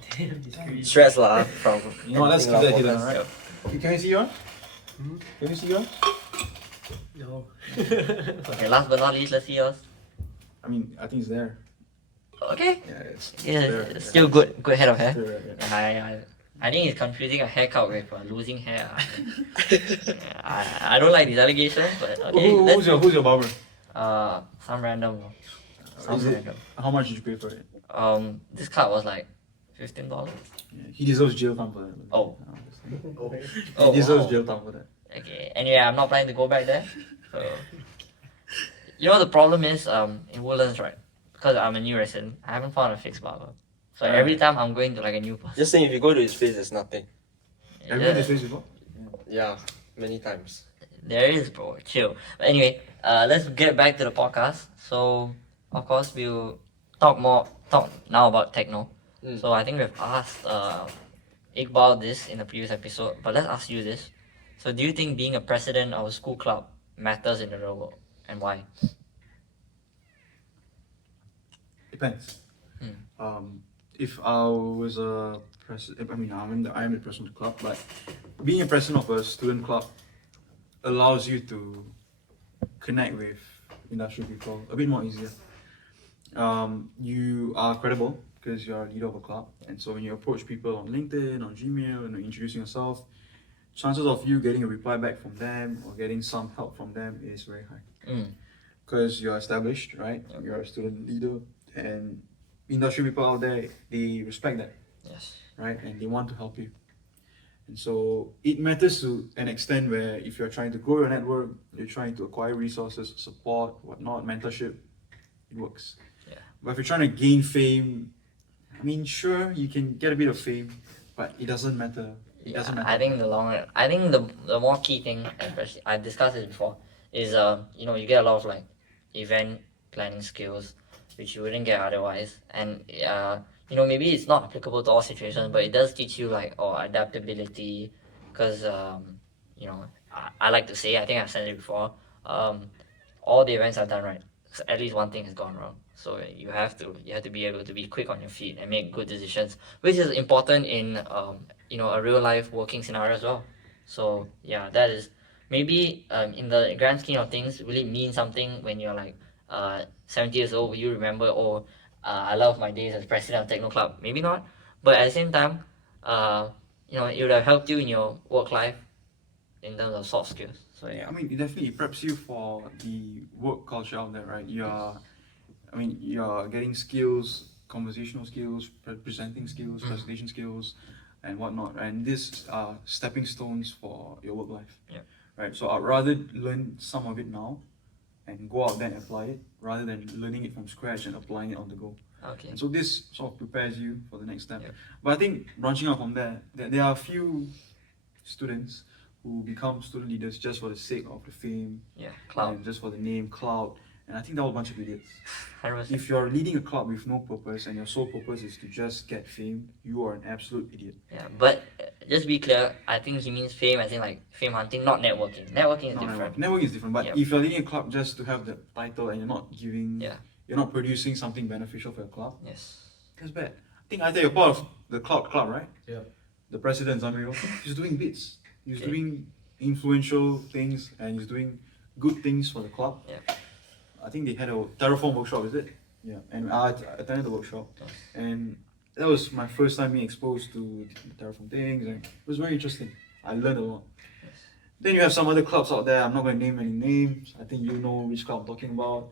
stressed lah from. You know what, let's keep that hidden, focus. alright? Can we see yours? Can we see yours? No. Okay, last but not least, let's see yours. I mean, I think it's there. Okay. Yeah, it's Yeah, there. it's still good head of hair. There, yeah. I think it's confusing a haircut with losing hair. I don't like these allegations, but okay. Who's your barber? Some random. Some Is it- random. How much did you pay for it? This cut was like $15. Yeah, he deserves jail time for that. Oh. He deserves jail time for that. Okay. Anyway, I'm not planning to go back there. So, you know the problem is in Woodlands, right? Because I'm a new resident, I haven't found a fixed barber. So every time I'm going to like a new person. Just saying, if you go to his place, there's nothing. Have you been this place before? Yeah, many times. There is, bro. Chill. But anyway, let's get back to the podcast. So, of course, we'll talk now about techno. Mm. So I think we've asked Iqbal this in the previous episode, but let's ask you this. So, do you think being a president of a school club matters in the real world, and why? Depends. Hmm. If I was a president, I am the president of the club, but being a president of a student club allows you to connect with industry people a bit more easier. You are credible because you are a leader of a club, and so when you approach people on LinkedIn, on Gmail, and introducing yourself, chances of you getting a reply back from them or getting some help from them is very high. Because you're established, right? You're a student leader, and industry people out there, they respect that, Yes. right? And they want to help you. And so it matters to an extent where if you're trying to grow your network, you're trying to acquire resources, support, whatnot, mentorship, it works. Yeah. But if you're trying to gain fame, I mean, sure, you can get a bit of fame, but it doesn't matter. It doesn't matter. I think the long run, I think the more key thing, especially I discussed it before, is you get a lot of like event planning skills, which you wouldn't get otherwise, and maybe it's not applicable to all situations, but it does teach you like adaptability, because I like to say, I think I've said it before, all the events I've done right, at least one thing has gone wrong. So you have to be able to be quick on your feet and make good decisions, which is important in a real life working scenario as well. So yeah, that is maybe in the grand scheme of things really mean something when you're like 70 years old. Will you remember, I love my days as president of Techno Club? Maybe not, but at the same time, it would have helped you in your work life in terms of soft skills. So yeah. I mean, it definitely preps you for the work culture out there, right? You're getting skills, conversational skills, presenting skills, presentation skills, and whatnot. And these are stepping stones for your work life. Yeah. Right. So I'd rather learn some of it now and go out there and apply it rather than learning it from scratch and applying it on the go. Okay. And so this sort of prepares you for the next step. Yep. But I think branching out from there are a few students who become student leaders just for the sake of the fame, Yeah. Cloud. and just for the name, clout. And I think that was a bunch of idiots. 100%. If you're leading a club with no purpose and your sole purpose is to just get fame, you are an absolute idiot. Yeah, but just be clear. I think he means fame, as in like fame hunting, not networking. Networking is different. Networking is different, but Yep. if you're leading a club just to have the title and you're not giving, Yeah. you're not producing something beneficial for your club, Yes. that's bad. I think you're part of the Cloud Club, right? Yeah. The president, Zamiro, he's doing bits. He's Okay. doing influential things and he's doing good things for the club. Yeah. I think they had a Terraform workshop, is it? Yeah. And I attended the workshop. And that was my first time being exposed to the Terraform things, and it was very interesting. I learned a lot. Then you have some other clubs out there, I'm not going to name any names. I think you know which club I'm talking about,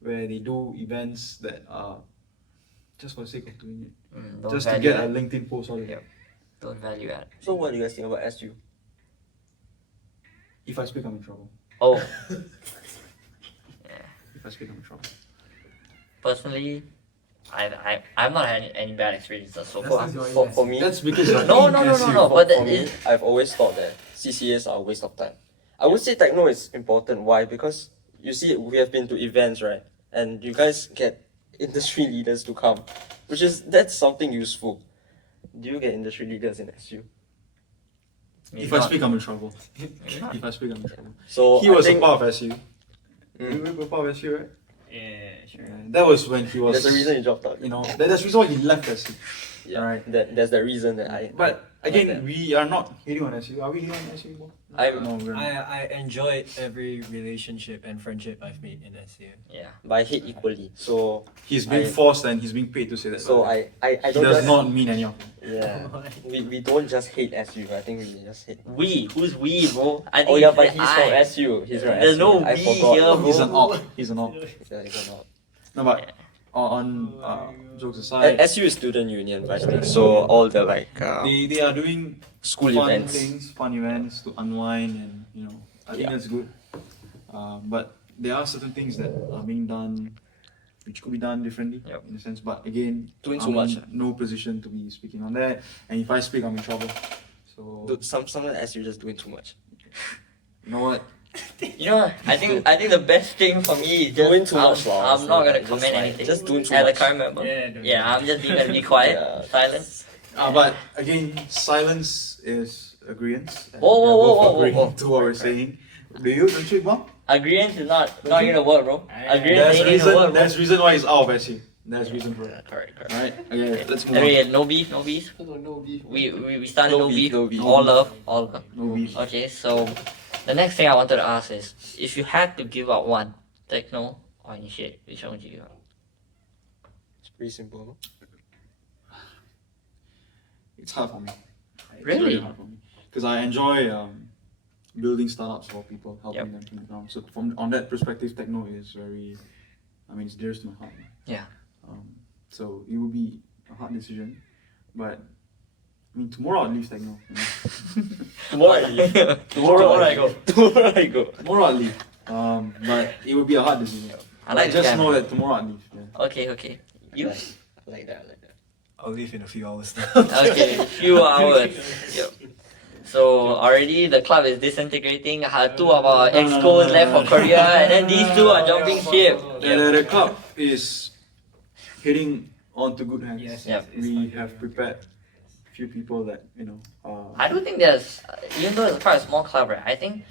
where they do events that are just for the sake of doing it. Don't Just to value get a add. LinkedIn post out of it. Yep. Don't value add. So what do you guys think about SU? If I speak, I'm in trouble. Oh. If I speak, I'm in trouble. Personally, I've not had any bad experiences so far. For me, That's because you're No, in no, no, no, SU. no. for, But for me, I've always thought that CCAs are a waste of time. I would say techno is important. Why? Because you see, we have been to events, right? And you guys get industry leaders to come, that's something useful. Do you get industry leaders in SU? Maybe If I not. speak, I'm in trouble. Maybe not. If I speak, I'm in trouble. So He I was a think part of SU. Mm. You were part of SU, right? Yeah, sure. That was when he was. there's a reason you dropped out. That's the reason why he left SU. Yeah, Alright. That's the reason that I. But like again, that. we are not hating on SU. Are we hating on SU? No, we're not. I enjoy every relationship and friendship I've made in SU. Yeah. But I hate equally. So He's being I- forced and he's being paid to say that. so by the way. I He don't does just, not mean any of it. yeah. We don't just hate SU. I think we just hate. Who's we, bro? I think Oh yeah, it's but the he's I. from SU. He's from There's SU. no I we forgot. here, bro. He's an op. He's an op. Yeah, he's an op. No, but Jokes aside, SU is student union, right? So all the they are doing school fun events. things, fun events to unwind, and I think Yeah. that's good. But there are certain things that are being done which could be done differently Yep. in a sense. But again, Doing I'm too much. in no position to be speaking on that. And if I speak, I'm in trouble. So Sometimes SU just doing too much. you know what? You know, I think the best thing for me is Doing just too much, I'm not gonna just comment like- anything. just doing too as a much. current member. Yeah, I'm just gonna be quiet, Yeah. silent. But again, silence is agreement. and Whoa, we are whoa, both whoa, whoa, agreeing whoa. to what we're saying. Do you? Don't you, Iqbal? Agreement is not gonna work, bro. Agreement There's ain't gonna work, bro. there's reason why it's out of SU. There's reason for it. Correct. Alright? Okay, let's move on. Anyway, no beef. No beef. We started No no beef, beef, no beef. all love, all love. No beef. Okay, so the next thing I wanted to ask is, if you had to give up one, techno or initiate, which one would you give up? It's pretty simple. It's hard for me. It's Really? very hard for me. Because I enjoy building startups for people, helping Yep. them from the ground. So on that perspective, techno is very, it's dearest to my heart. Yeah. So it would be a hard decision, but tomorrow I'd leave techno. Tomorrow I leave. Tomorrow I go. Tomorrow I go. Tomorrow I'd leave. But it would be a hard decision. I like just this guy, know man. that tomorrow I'd leave. Yeah. Okay. You? I like that. I'll leave in a few hours now. Okay, few hours. Yep. So already the club is disintegrating. Two of our ex-cos left for Korea, and then these two are jumping ship. The club is heading on to good hands. Yes, Yep. We have prepared a few people that I don't think there's, even though it's quite a small club, right? I think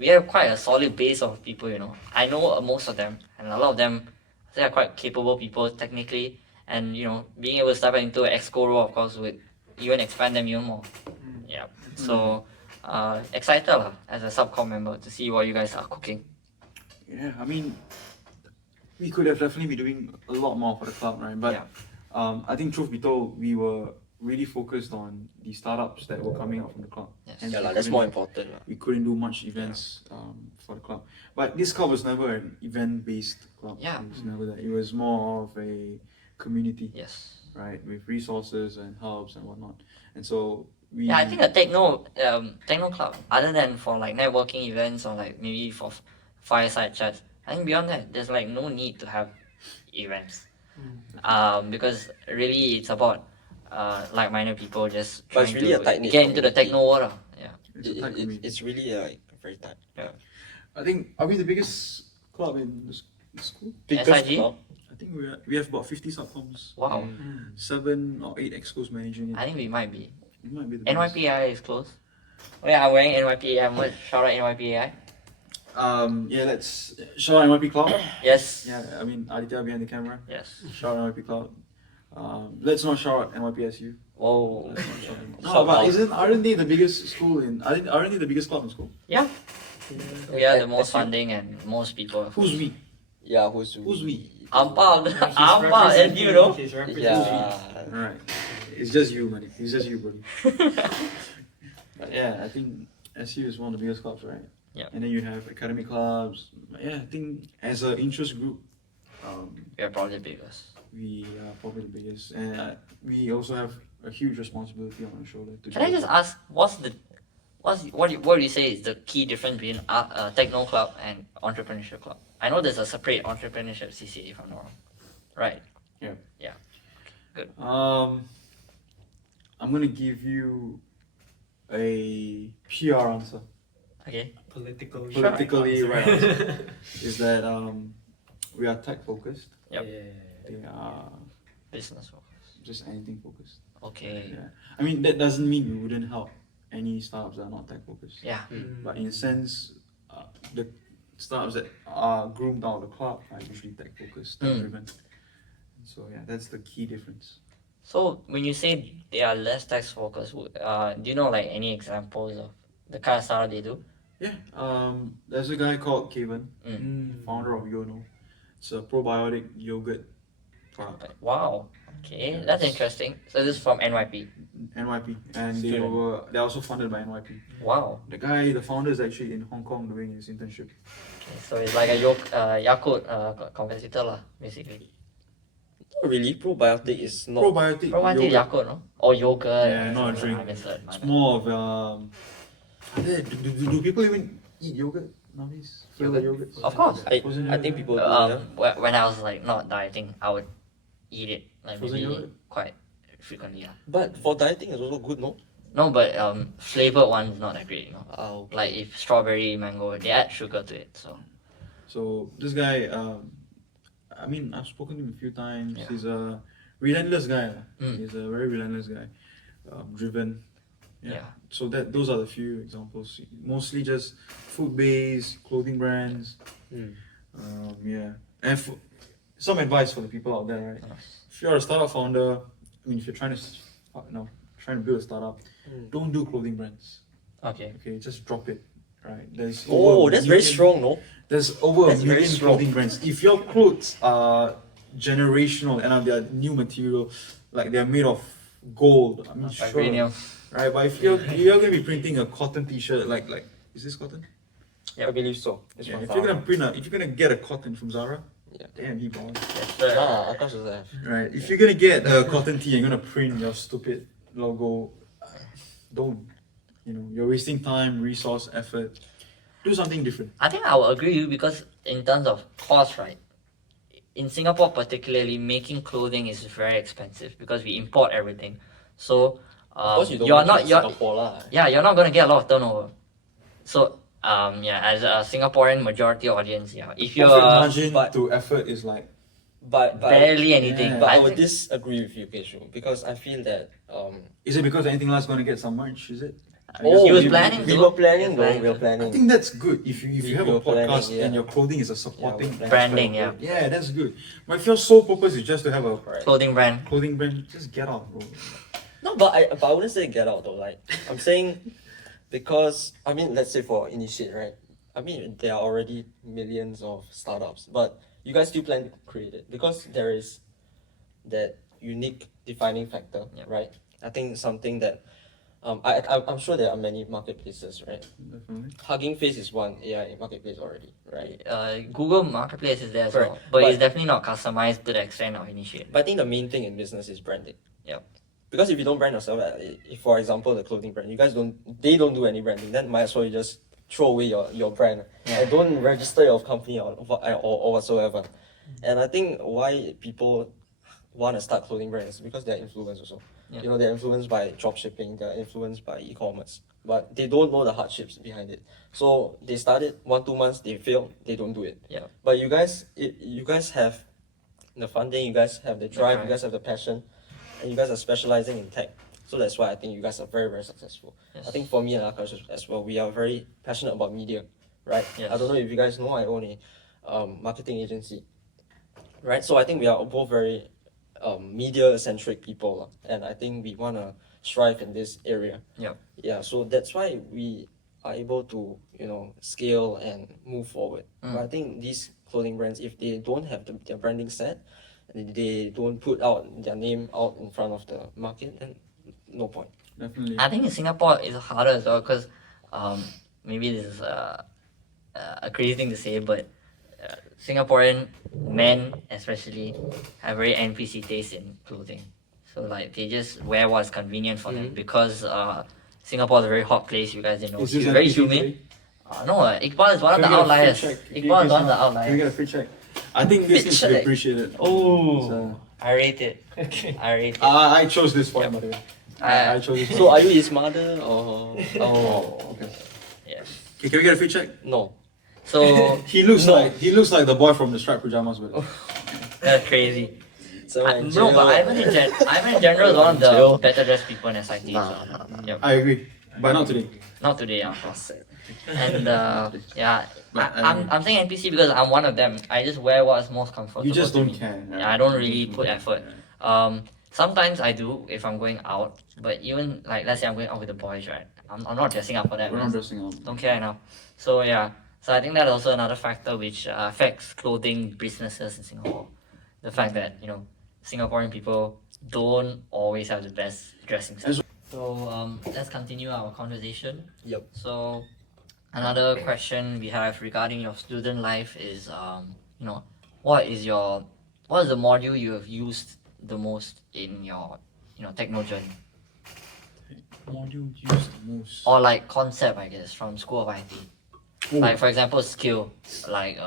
we have quite a solid base of people. I know most of them, and a lot of them, they are quite capable people technically, and being able to step into an exco role, of course, would even expand them even more. Yeah. So excited lah, as a subcom member to see what you guys are cooking. Yeah, we could have definitely be doing a lot more for the club, right? But Yeah. I think truth be told, we were really focused on the startups that were coming out from the club. Yes. Hence Yeah, we lah, that's couldn't- more important. Lah. We couldn't do much events for the club. But this club was never an event-based club. Yeah. It was never that. It was more of a community, Yes. right? With resources and hubs and whatnot. And so we... Yeah, I think a techno club, other than for like networking events or like maybe for fireside chats, I think beyond that, there's like no need to have events. Because really it's about like-minded people just But it's trying really a to tight-knit get into the community. techno world. Yeah. It's a tight community. It's really like very tight. I think, are we the biggest club in the school? SIG? club? I think we have about 50 subcoms. Wow. 7 or 8 excos managing it. I think we might be. We might be the biggest. NYPAI is close. Oh yeah, I'm wearing NYPAI. I'm gonna shout out NYPAI. Yeah, let's shout out NYP Cloud. Yes. Yeah, Aditya behind the camera. Yes. Shout out NYP Cloud. Let's not shout out NYPSU. Whoa. No, but aren't they the biggest school aren't they the biggest club in school? Yeah. We are the most funding and most people. Who's we? Yeah, who's we? Ampal, and you know. Yeah. Alright. It's just you, man. It's just you, buddy. But yeah, I think SU is one of the biggest clubs, right? Yeah. And then you have academic clubs. Yeah, I think as an interest group, We are probably the biggest. we are probably the biggest. And we also have a huge responsibility on our shoulder. To Can I do- just ask, what do you say is the key difference between Techno Club and Entrepreneurship Club? I know there's a separate entrepreneurship CCA if I'm not wrong. Right. I'm gonna give you a PR answer. Okay. Politically right answer. Is that we are tech focused. Yep. They are Business focus. just anything focused. Okay. Yeah. I mean that doesn't mean we wouldn't help any startups that are not tech focused. Yeah. But in a sense, the startups that are groomed out of the club are usually tech focused, tech driven. So yeah, that's the key difference. So when you say they are less tax focused, do you know like any examples of the kind of startup they do? Yeah. There's a guy called Kevin, founder of Yono. It's a probiotic yogurt product. Like, wow. Okay, that's interesting. So this is from NYP. NYP, and they're also funded by NYP. Wow. The founder is actually in Hong Kong doing his internship. Okay, so it's like a Yakult competitor lah, basically. Not really. Probiotic is not. Probiotic. Probiotic yogurt. Yakult, no? Or yogurt. Yeah, not a drink. I misheard. It's more of do people even eat yogurt nowadays? Flavored yogurt? Of course. I think people do. Yeah. When I was like not dieting, I would eat it like Frozen maybe yogurt? quite frequently. Yeah. But for dieting, it's also good, no? No, but flavored one is not that great, you know. Okay. Like if strawberry, mango, they add sugar to it. So So this guy, I mean, I've spoken to him a few times. Yeah. He's a relentless guy. Mm. He's a very relentless guy, driven. yeah. So those are the few examples. Mostly just food-based, clothing brands. Mm. Yeah, and some advice for the people out there, right? If you're a startup founder, I mean, if you're trying to build a startup, don't do clothing brands. Okay. Okay, just drop it. Right? There's Oh, over a that's very million- strong, no? There's over That's a very million strong. clothing brands. If your clothes are generational and they're new material, like they're made of gold, I mean, sure, Vibranium. right? But if you're gonna be printing a cotton T-shirt, like is this cotton? I believe so. It's Yeah. from If you're Zara. gonna if you're gonna get a cotton from Zara, Yeah. damn, he bought. Akash does have. Right. If you're gonna get a cotton tee and you're gonna print your stupid logo, don't. You know, you're wasting time, resource, effort. Do something different. I think I will agree with you because in terms of cost, right? In Singapore particularly, making clothing is very expensive because we import everything. So Of course, you don't you're make it not in you're Singapore lah. yeah, you're not gonna get a lot of turnover. So yeah, as a Singaporean majority audience, yeah, if you're Profit margin but- to effort is like But barely anything, Yeah. But I I would think- disagree with you, Keshu, because I feel that is it because anything less gonna get some merch, is it? I Oh, guess he was maybe- planning we to. were planning He was though. planning We were to. I planning. think that's good if you We have a were planning, podcast yeah. and your clothing is a supporting Yeah, Branding, aspect of it. Yeah, that's good. But if your sole purpose is just to have a Right. Clothing brand. clothing brand, just get out, bro. No, but I wouldn't say get out though. Like I'm saying, because I mean, let's say for Initiate, right? I mean, there are already millions of startups, but you guys still plan to create it because there is that unique defining factor, Yeah. right? I think something that I'm sure there are many marketplaces, right? Definitely. Hugging Face is one AI marketplace already, right? Google Marketplace is there as Correct. well, but But- it's definitely not customized to the extent of Initiate. But I think the main thing in business is branding. Yep. Because if you don't brand yourself, if for example the clothing brand, they don't do any branding, then might as well you just throw away your brand Yeah. and don't register your company or whatsoever. And I think why people want to start clothing brands is because they're influenced also. Yeah. You know, they're influenced by drop shipping, they're influenced by e-commerce, but they don't know the hardships behind it. So they started 1-2 months, they fail, they don't do it. Yeah. But you guys have the funding, you guys have the drive, drive. you guys have the passion, and you guys are specializing in tech. So that's why I think you guys are very, very successful. Yes. I think for me and Akash as well, we are very passionate about media, right? Yes. I don't know if you guys know, I own a marketing agency, right? So I think we are both very media-centric people, lah. And I think we want to strive in this area. Yep. Yeah, so that's why we are able to, scale and move forward. But I think these clothing brands, if they don't have their branding set, and they don't put out their name out in front of the market, then no point. Definitely. I think in Singapore it's harder as well because maybe this is a crazy thing to say, but Singaporean men especially have very NPC taste in clothing. So like they just wear what's convenient for them because Singapore is a very hot place. You guys didn't know. Is It's this very NPC humid. today? No, Iqbal is one of Can the we get a free outliers. check? Iqbal is one of the Can we outliers. get a free check? I think this Free needs to be check. appreciated. Oh. So, I rate it. Okay. I rate it. I chose this point, by the way. I chose this. So are you his mother or? Oh, Okay. yeah. Okay, can we get a free check? No. So He looks like the boy from the striped pajamas, but that's crazy. So No, but Ivan in general is one of the better dressed people in SIT. So, yep. I agree. But not today. Not today, of course. And yeah, But, I'm saying NPC because I'm one of them. I just wear what's most comfortable. You just to don't me. care. Yeah, I don't really put effort. Sometimes I do if I'm going out, but even like let's say I'm going out with the boys, right? I'm not dressing up for that. We're man. not dressing up. Don't care enough. So yeah, so I think that's also another factor which affects clothing businesses in Singapore. The fact that Singaporean people don't always have the best dressing sense. So let's continue our conversation. Yep. So another question we have regarding your student life is what is your what is the module you have used the most in your techno journey? Module used the most. Or like concept, I guess, from School of IT. Oh, Like for example, skill, like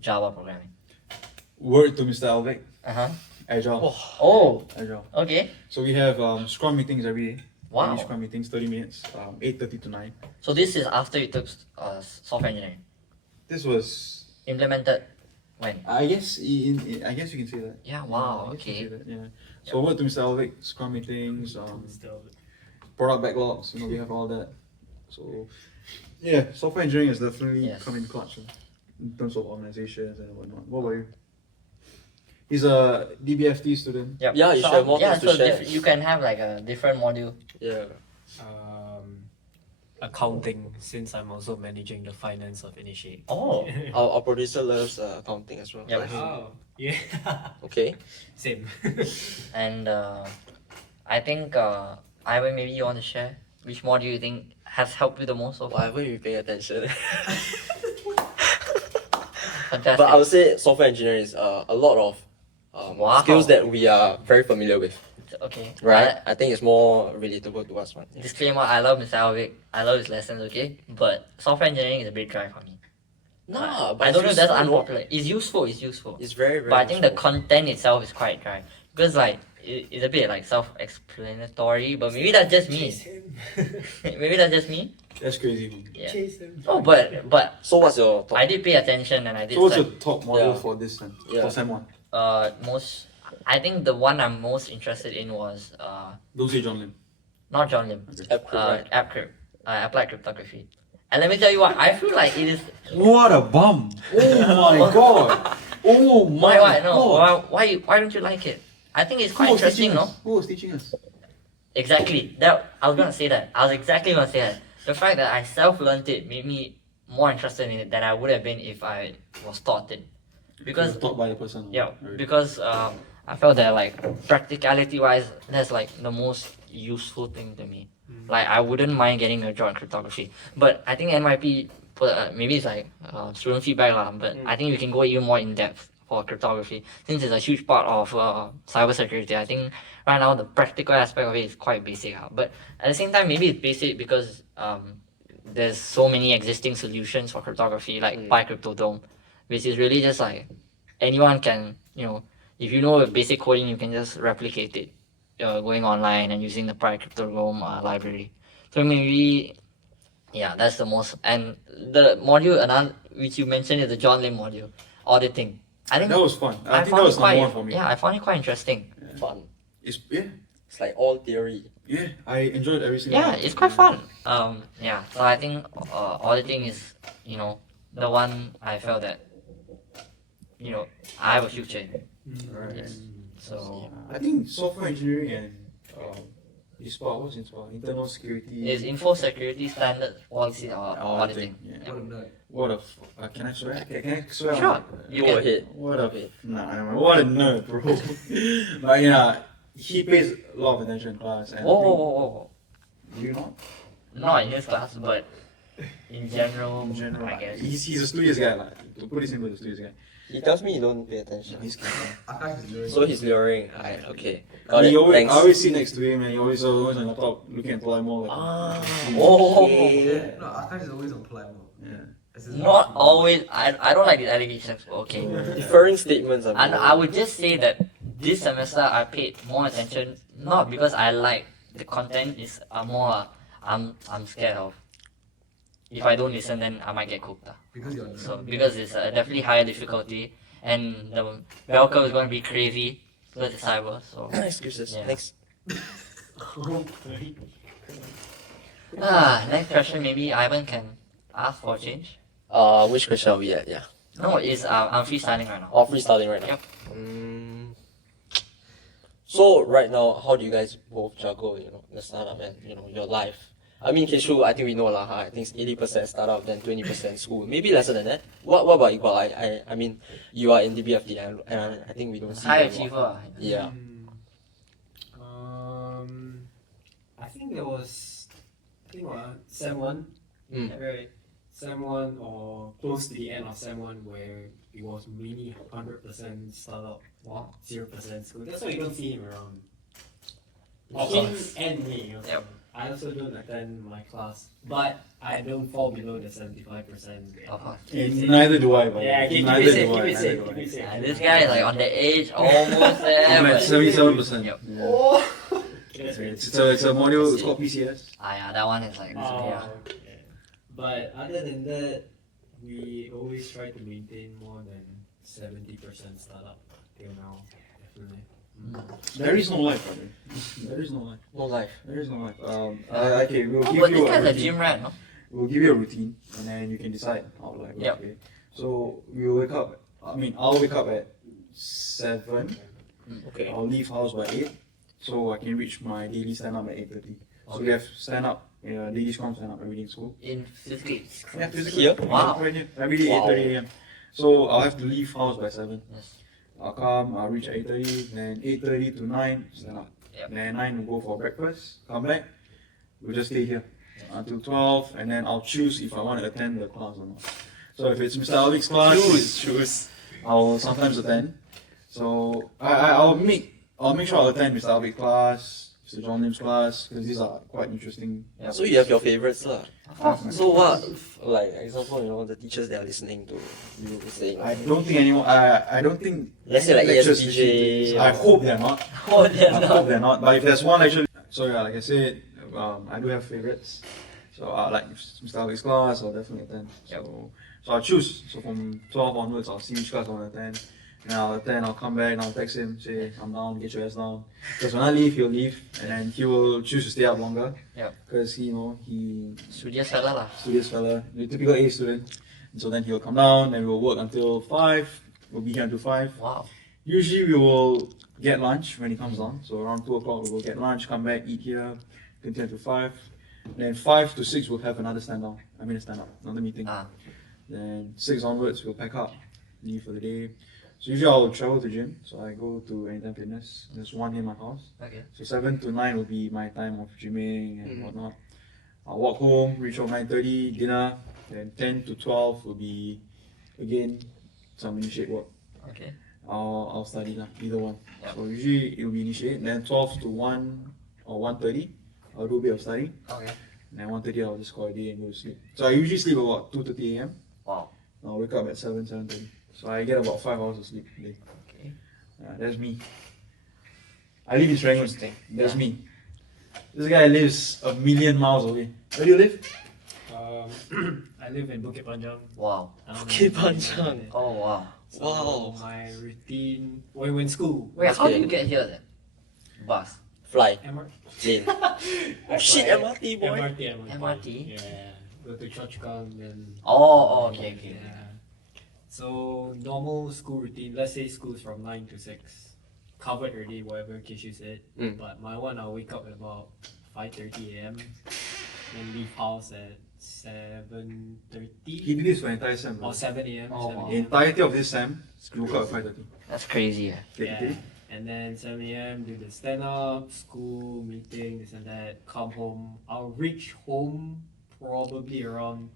Java programming. word to Mr. Alvik. Uh-huh. Agile. Oh, Agile. okay. So we have Scrum meetings every day. Wow. Daily Scrum meetings, 30 minutes, 8:30 to 9. So this is after you took software engineering. This was, Implemented when? I guess, I guess you can say that. Yeah, wow, I guess you okay. can say that, yeah. So word to Mr. Alvik, Scrum meetings, Still, product backlogs, we have all that. So yeah, software engineering has definitely Yes. come in clutch in terms of organizations and whatnot. What about you? He's a DBFT student. Yep. Yeah, you should have more yeah, things to so share. you can have like a different module. Yeah. accounting, since I'm also managing the finance of Initiate. Oh. Our producer loves accounting as well. Yep. Right? Oh, yeah. Okay. Same. And I think Ivan, maybe you want to share which module you think has helped you the most so Why far? haven't you paying attention? Fantastic. But I would say software engineering is a lot of Wow. skills that we are very familiar with, Okay. right? I think it's more relatable to us, man. Yeah. Disclaimer: I love Mr. Alvik. I love his lessons. Okay, but software engineering is a bit dry for me. Nah, but I don't know if that's useful, no? unpopular. It's useful. It's useful. It's very, very But I think the useful. content itself is quite dry because like it's a bit like self-explanatory. But maybe that's just me. Maybe that's just me. That's crazy. Man. Yeah. Chase him. Oh, but So what's your top? I did pay attention and I did So what's study. your top module Yeah. for this then? Yeah. For Sem 1? Most. I think the one I'm most interested in was Don't say John Lim. not John Lim. App code, right? Applied cryptography. And let me tell you what, I feel like it is. What a bum! Oh my god! Oh my Why no? god! Why don't you like it? I think it's Who quite was teaching interesting, no? us? Who was teaching us? Exactly. That I was gonna say that. I was exactly gonna say that. The fact that I self-learned it made me more interested in it than I would have been if I was taught it. Because Taught by the person. yeah, Right. because I felt that like practicality-wise, that's like the most useful thing to me. Like I wouldn't mind getting a job in cryptography, but I think NYP maybe it's like student feedback lah. But I think we can go even more in depth for cryptography since it's a huge part of cybersecurity. I think right now the practical aspect of it is quite basic, but at the same time maybe it's basic because there's so many existing solutions for cryptography like PyCryptoDome, which is really just like anyone can if you know basic coding you can just replicate it going online and using the PyCryptoDome library. So maybe that's the most. And the module another which you mentioned is the John Lim module, auditing. I think that was fun. I think found that was it quite, number 1 for me. Yeah, I found it quite interesting. Fun. It's It's like all theory. I enjoyed every single Yeah, one. it's quite fun. So I think auditing is the one I felt that I have a future in. Right. Yes. So I think software engineering and what's internal security. is info security standard policy or auditing. Yeah. What a nerd. What a can I swear? Can I swear? Sure. You Go can. ahead. What a what a nerd, bro. But yeah, he pays a lot of attention in class. And I think- Whoa. Do you not? Not in his class, but in general, In general, I guess. he's a studious guy. Like, to put it simply, he's a studious guy. He tells me you don't pay attention. He's kidding. Akash is luring. So he's luring. Alright, okay. Got it. He always, Thanks. I always sit next to him and he always on the top looking at the more like. Oh. No, Akash is always on plan mode. Yeah. As his Not boss. always. I don't like these allegations. Okay. Differing statements. And I would just say that this semester I paid more attention, not because I like the content, is more I'm scared of. If I don't listen, then I might get cooked. Because you're a nerd. So because it's definitely higher difficulty, and the bell curve is going to be crazy because it's cyber. So Excuses. Yeah. Next. next question, maybe Ivan can ask for a change. Which question are we at? Yeah. No, it's I'm freestyling right now. Oh, freestyling right now. Yep. So right now, how do you guys both juggle, the startup and your life? I mean, Keshu, I think we know lah. I think it's 80% startup, then 20% school, maybe lesser than that. What about Iqbal? I mean, you are in DBFT, and I think we don't see High you a lot. achiever. Yeah. I think there was, Sem 1, Mm. right? Sem 1 or close to the end of Sem 1 where it was really 100% startup, Wow. 0% school. That's why you don't see him around. Of Him course. and me. Also. Yep. I also don't attend my class, but I don't fall below the 75%. Of course. Neither do I, by the Yeah, way. keep Neither it safe, do I, keep it neither safe, do I. keep it safe. Yeah, this guy is like on the edge, almost there. I'm at but 77%. Yep. Yeah. Oh! That's right. It's a module, it's called PCS. Yeah, that one is like yeah. Okay. But other than that, we always try to maintain more than 70% startup till now. Definitely. There is no life, brother. There is no life. No life. There is no life. Okay, we'll Oh, give but you this a guy's a routine. gym rat, no? We'll give you a routine, and then you can decide how to like. Yep. Okay. So we'll wake up. I'll wake up at 7. Okay. I'll leave house by 8, so I can reach my daily stand up at 8:30. So we have stand up, daily scrum stand up every day in school. In physically. Yeah, physically. Here? Wow. Right here. Every day, Wow. 8:30 a.m. So I'll have to leave house by 7. Yes. I'll come, I'll reach at 8:30, then 8:30 to 9, stand up. Yep. Then 9 we'll go for breakfast, come back, we'll just stay here until 12, and then I'll choose if I want to attend the class or not. So if it's Mr. Alik's class, Choose. I'll sometimes attend. So I'll make sure I'll attend Mr. Alik's class, Mr. John Lim's class, because these are quite interesting. So you have your favorites lah. Uh, So what, like example, the teachers that are listening to you saying. I don't think anyone. I don't think. Let's say like lectures ESPJ listen to this. I hope they're not. Oh, yeah, I hope they're not. But if there's one lecture, so yeah, like I said, I do have favorites. So like Mr. Alik's class, I'll definitely attend. So I'll choose. So from 12 onwards, I'll see which class I want to attend. And I'll attend. I'll come back and I'll text him, say I'm down, get your ass down. Because when I leave, he'll leave, and then he will choose to stay up longer. Yep. Because he Studious fella lah. studious fella, the typical A student. And so then he'll come down, and we'll work until 5. We'll be here until 5. Wow. Usually we will get lunch when he comes down. So around 2 o'clock we will get lunch, come back, eat here, continue to 5. Then 5 to 6 we'll have another stand up, another meeting. Then 6 onwards we'll pack up, leave for the day. So usually I'll travel to gym, so I go to Anytime Fitness. There's one near my house. Okay. So 7 to 9 will be my time of gymming and whatnot. I'll walk home, reach home 9:30, dinner. Then 10 to 12 will be again some initiate work. Okay. I'll study lah, either one. Yep. So usually it will be initiate. Then 12 to 1 or 1:30, I'll do a bit of studying. Okay. And then 1:30 I'll just call a day and go to sleep. So I usually sleep about 2:30 a.m. Wow. I'll wake up at 7:30. So I get about 5 hours of sleep a day. Okay. That's me. I live in Serangoon. That's Yeah. me. This guy lives a million miles away. Where do you live? I live in Bukit Panjang. Wow. Bukit Panjang. Oh wow. So Wow. my routine when we're in school. Wait, how do Okay. you get here then? Bus. Fly. MR- Plane. I Shit, fly- MRT boy. MRT? Yeah. Go to Choa Chu Kang then. Oh, okay. Yeah. So normal school routine. Let's say school's from 9 to 6. Covered already, whatever Keshu said. Mm. But my one, I'll wake up at about 5:30 a.m. Then leave house at He 7:30 did this for the entire sem. or 7 a.m. Oh, 7 wow. The a.m. entirety of this sem, he woke up at 5:30. That's crazy. Yeah. Yeah. And then 7 a.m. do the stand up, school, meeting, this and that. Come home. I'll reach home probably around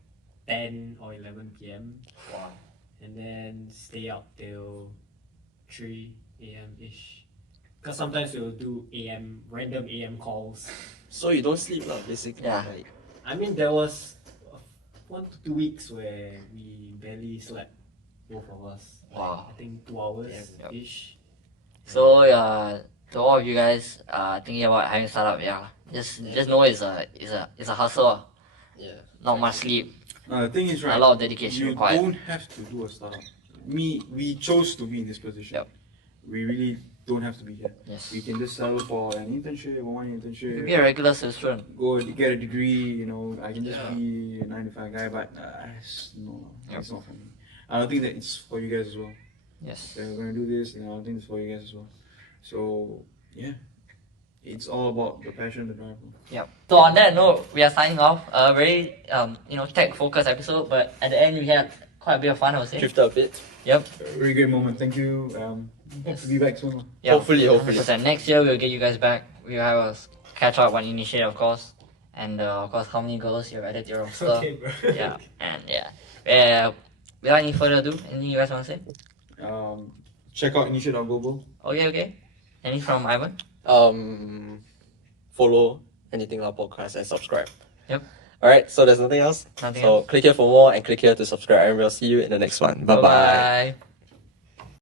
10 or 11 p.m. Wow. And then stay up till 3 a.m. ish. Because sometimes we'll do random AM calls. So you don't sleep lah, basically. Yeah. Like, I mean, there was 1 to 2 weeks where we barely slept, both of us. Wow. I think 2 hours Yep. ish. So to all of you guys thinking about having a startup, just know it's a hustle. yeah. Not much sleep. The thing is, right, A lot of dedication you required. don't have to do a startup. We chose to be in this position. Yep. We really don't have to be here. Yes. We can just settle for an internship, one You internship, be a regular student. go and get a degree, I can just Yeah. be a 9 to 5 guy, but no, Yep. it's not for me. I don't think that it's for you guys as well. Yes. If we're going to do this, I don't think it's for you guys as well. So, yeah, it's all about the passion, the drive. Yep. So on that note, we are signing off. A very tech focused episode, but at the end we had quite a bit of fun, I would say. Drifted a bit. Yep. Very great moment. Thank you. Hope to be back soon. Yep. Hopefully. 100%. Next year we'll get you guys back. We'll have a catch up on Initiate, of course. and of course how many girls you've added to your roster. Okay, bro. Yeah, and yeah. Without any further ado, anything you guys want to say? Check out initiate.global. Okay. Any from Ivan? Follow Anything Lah podcast and subscribe. Yep. Alright, so there's nothing else. Nothing So else? click here for more and click here to subscribe, and we'll see you in the next one. Bye bye. Bye-bye.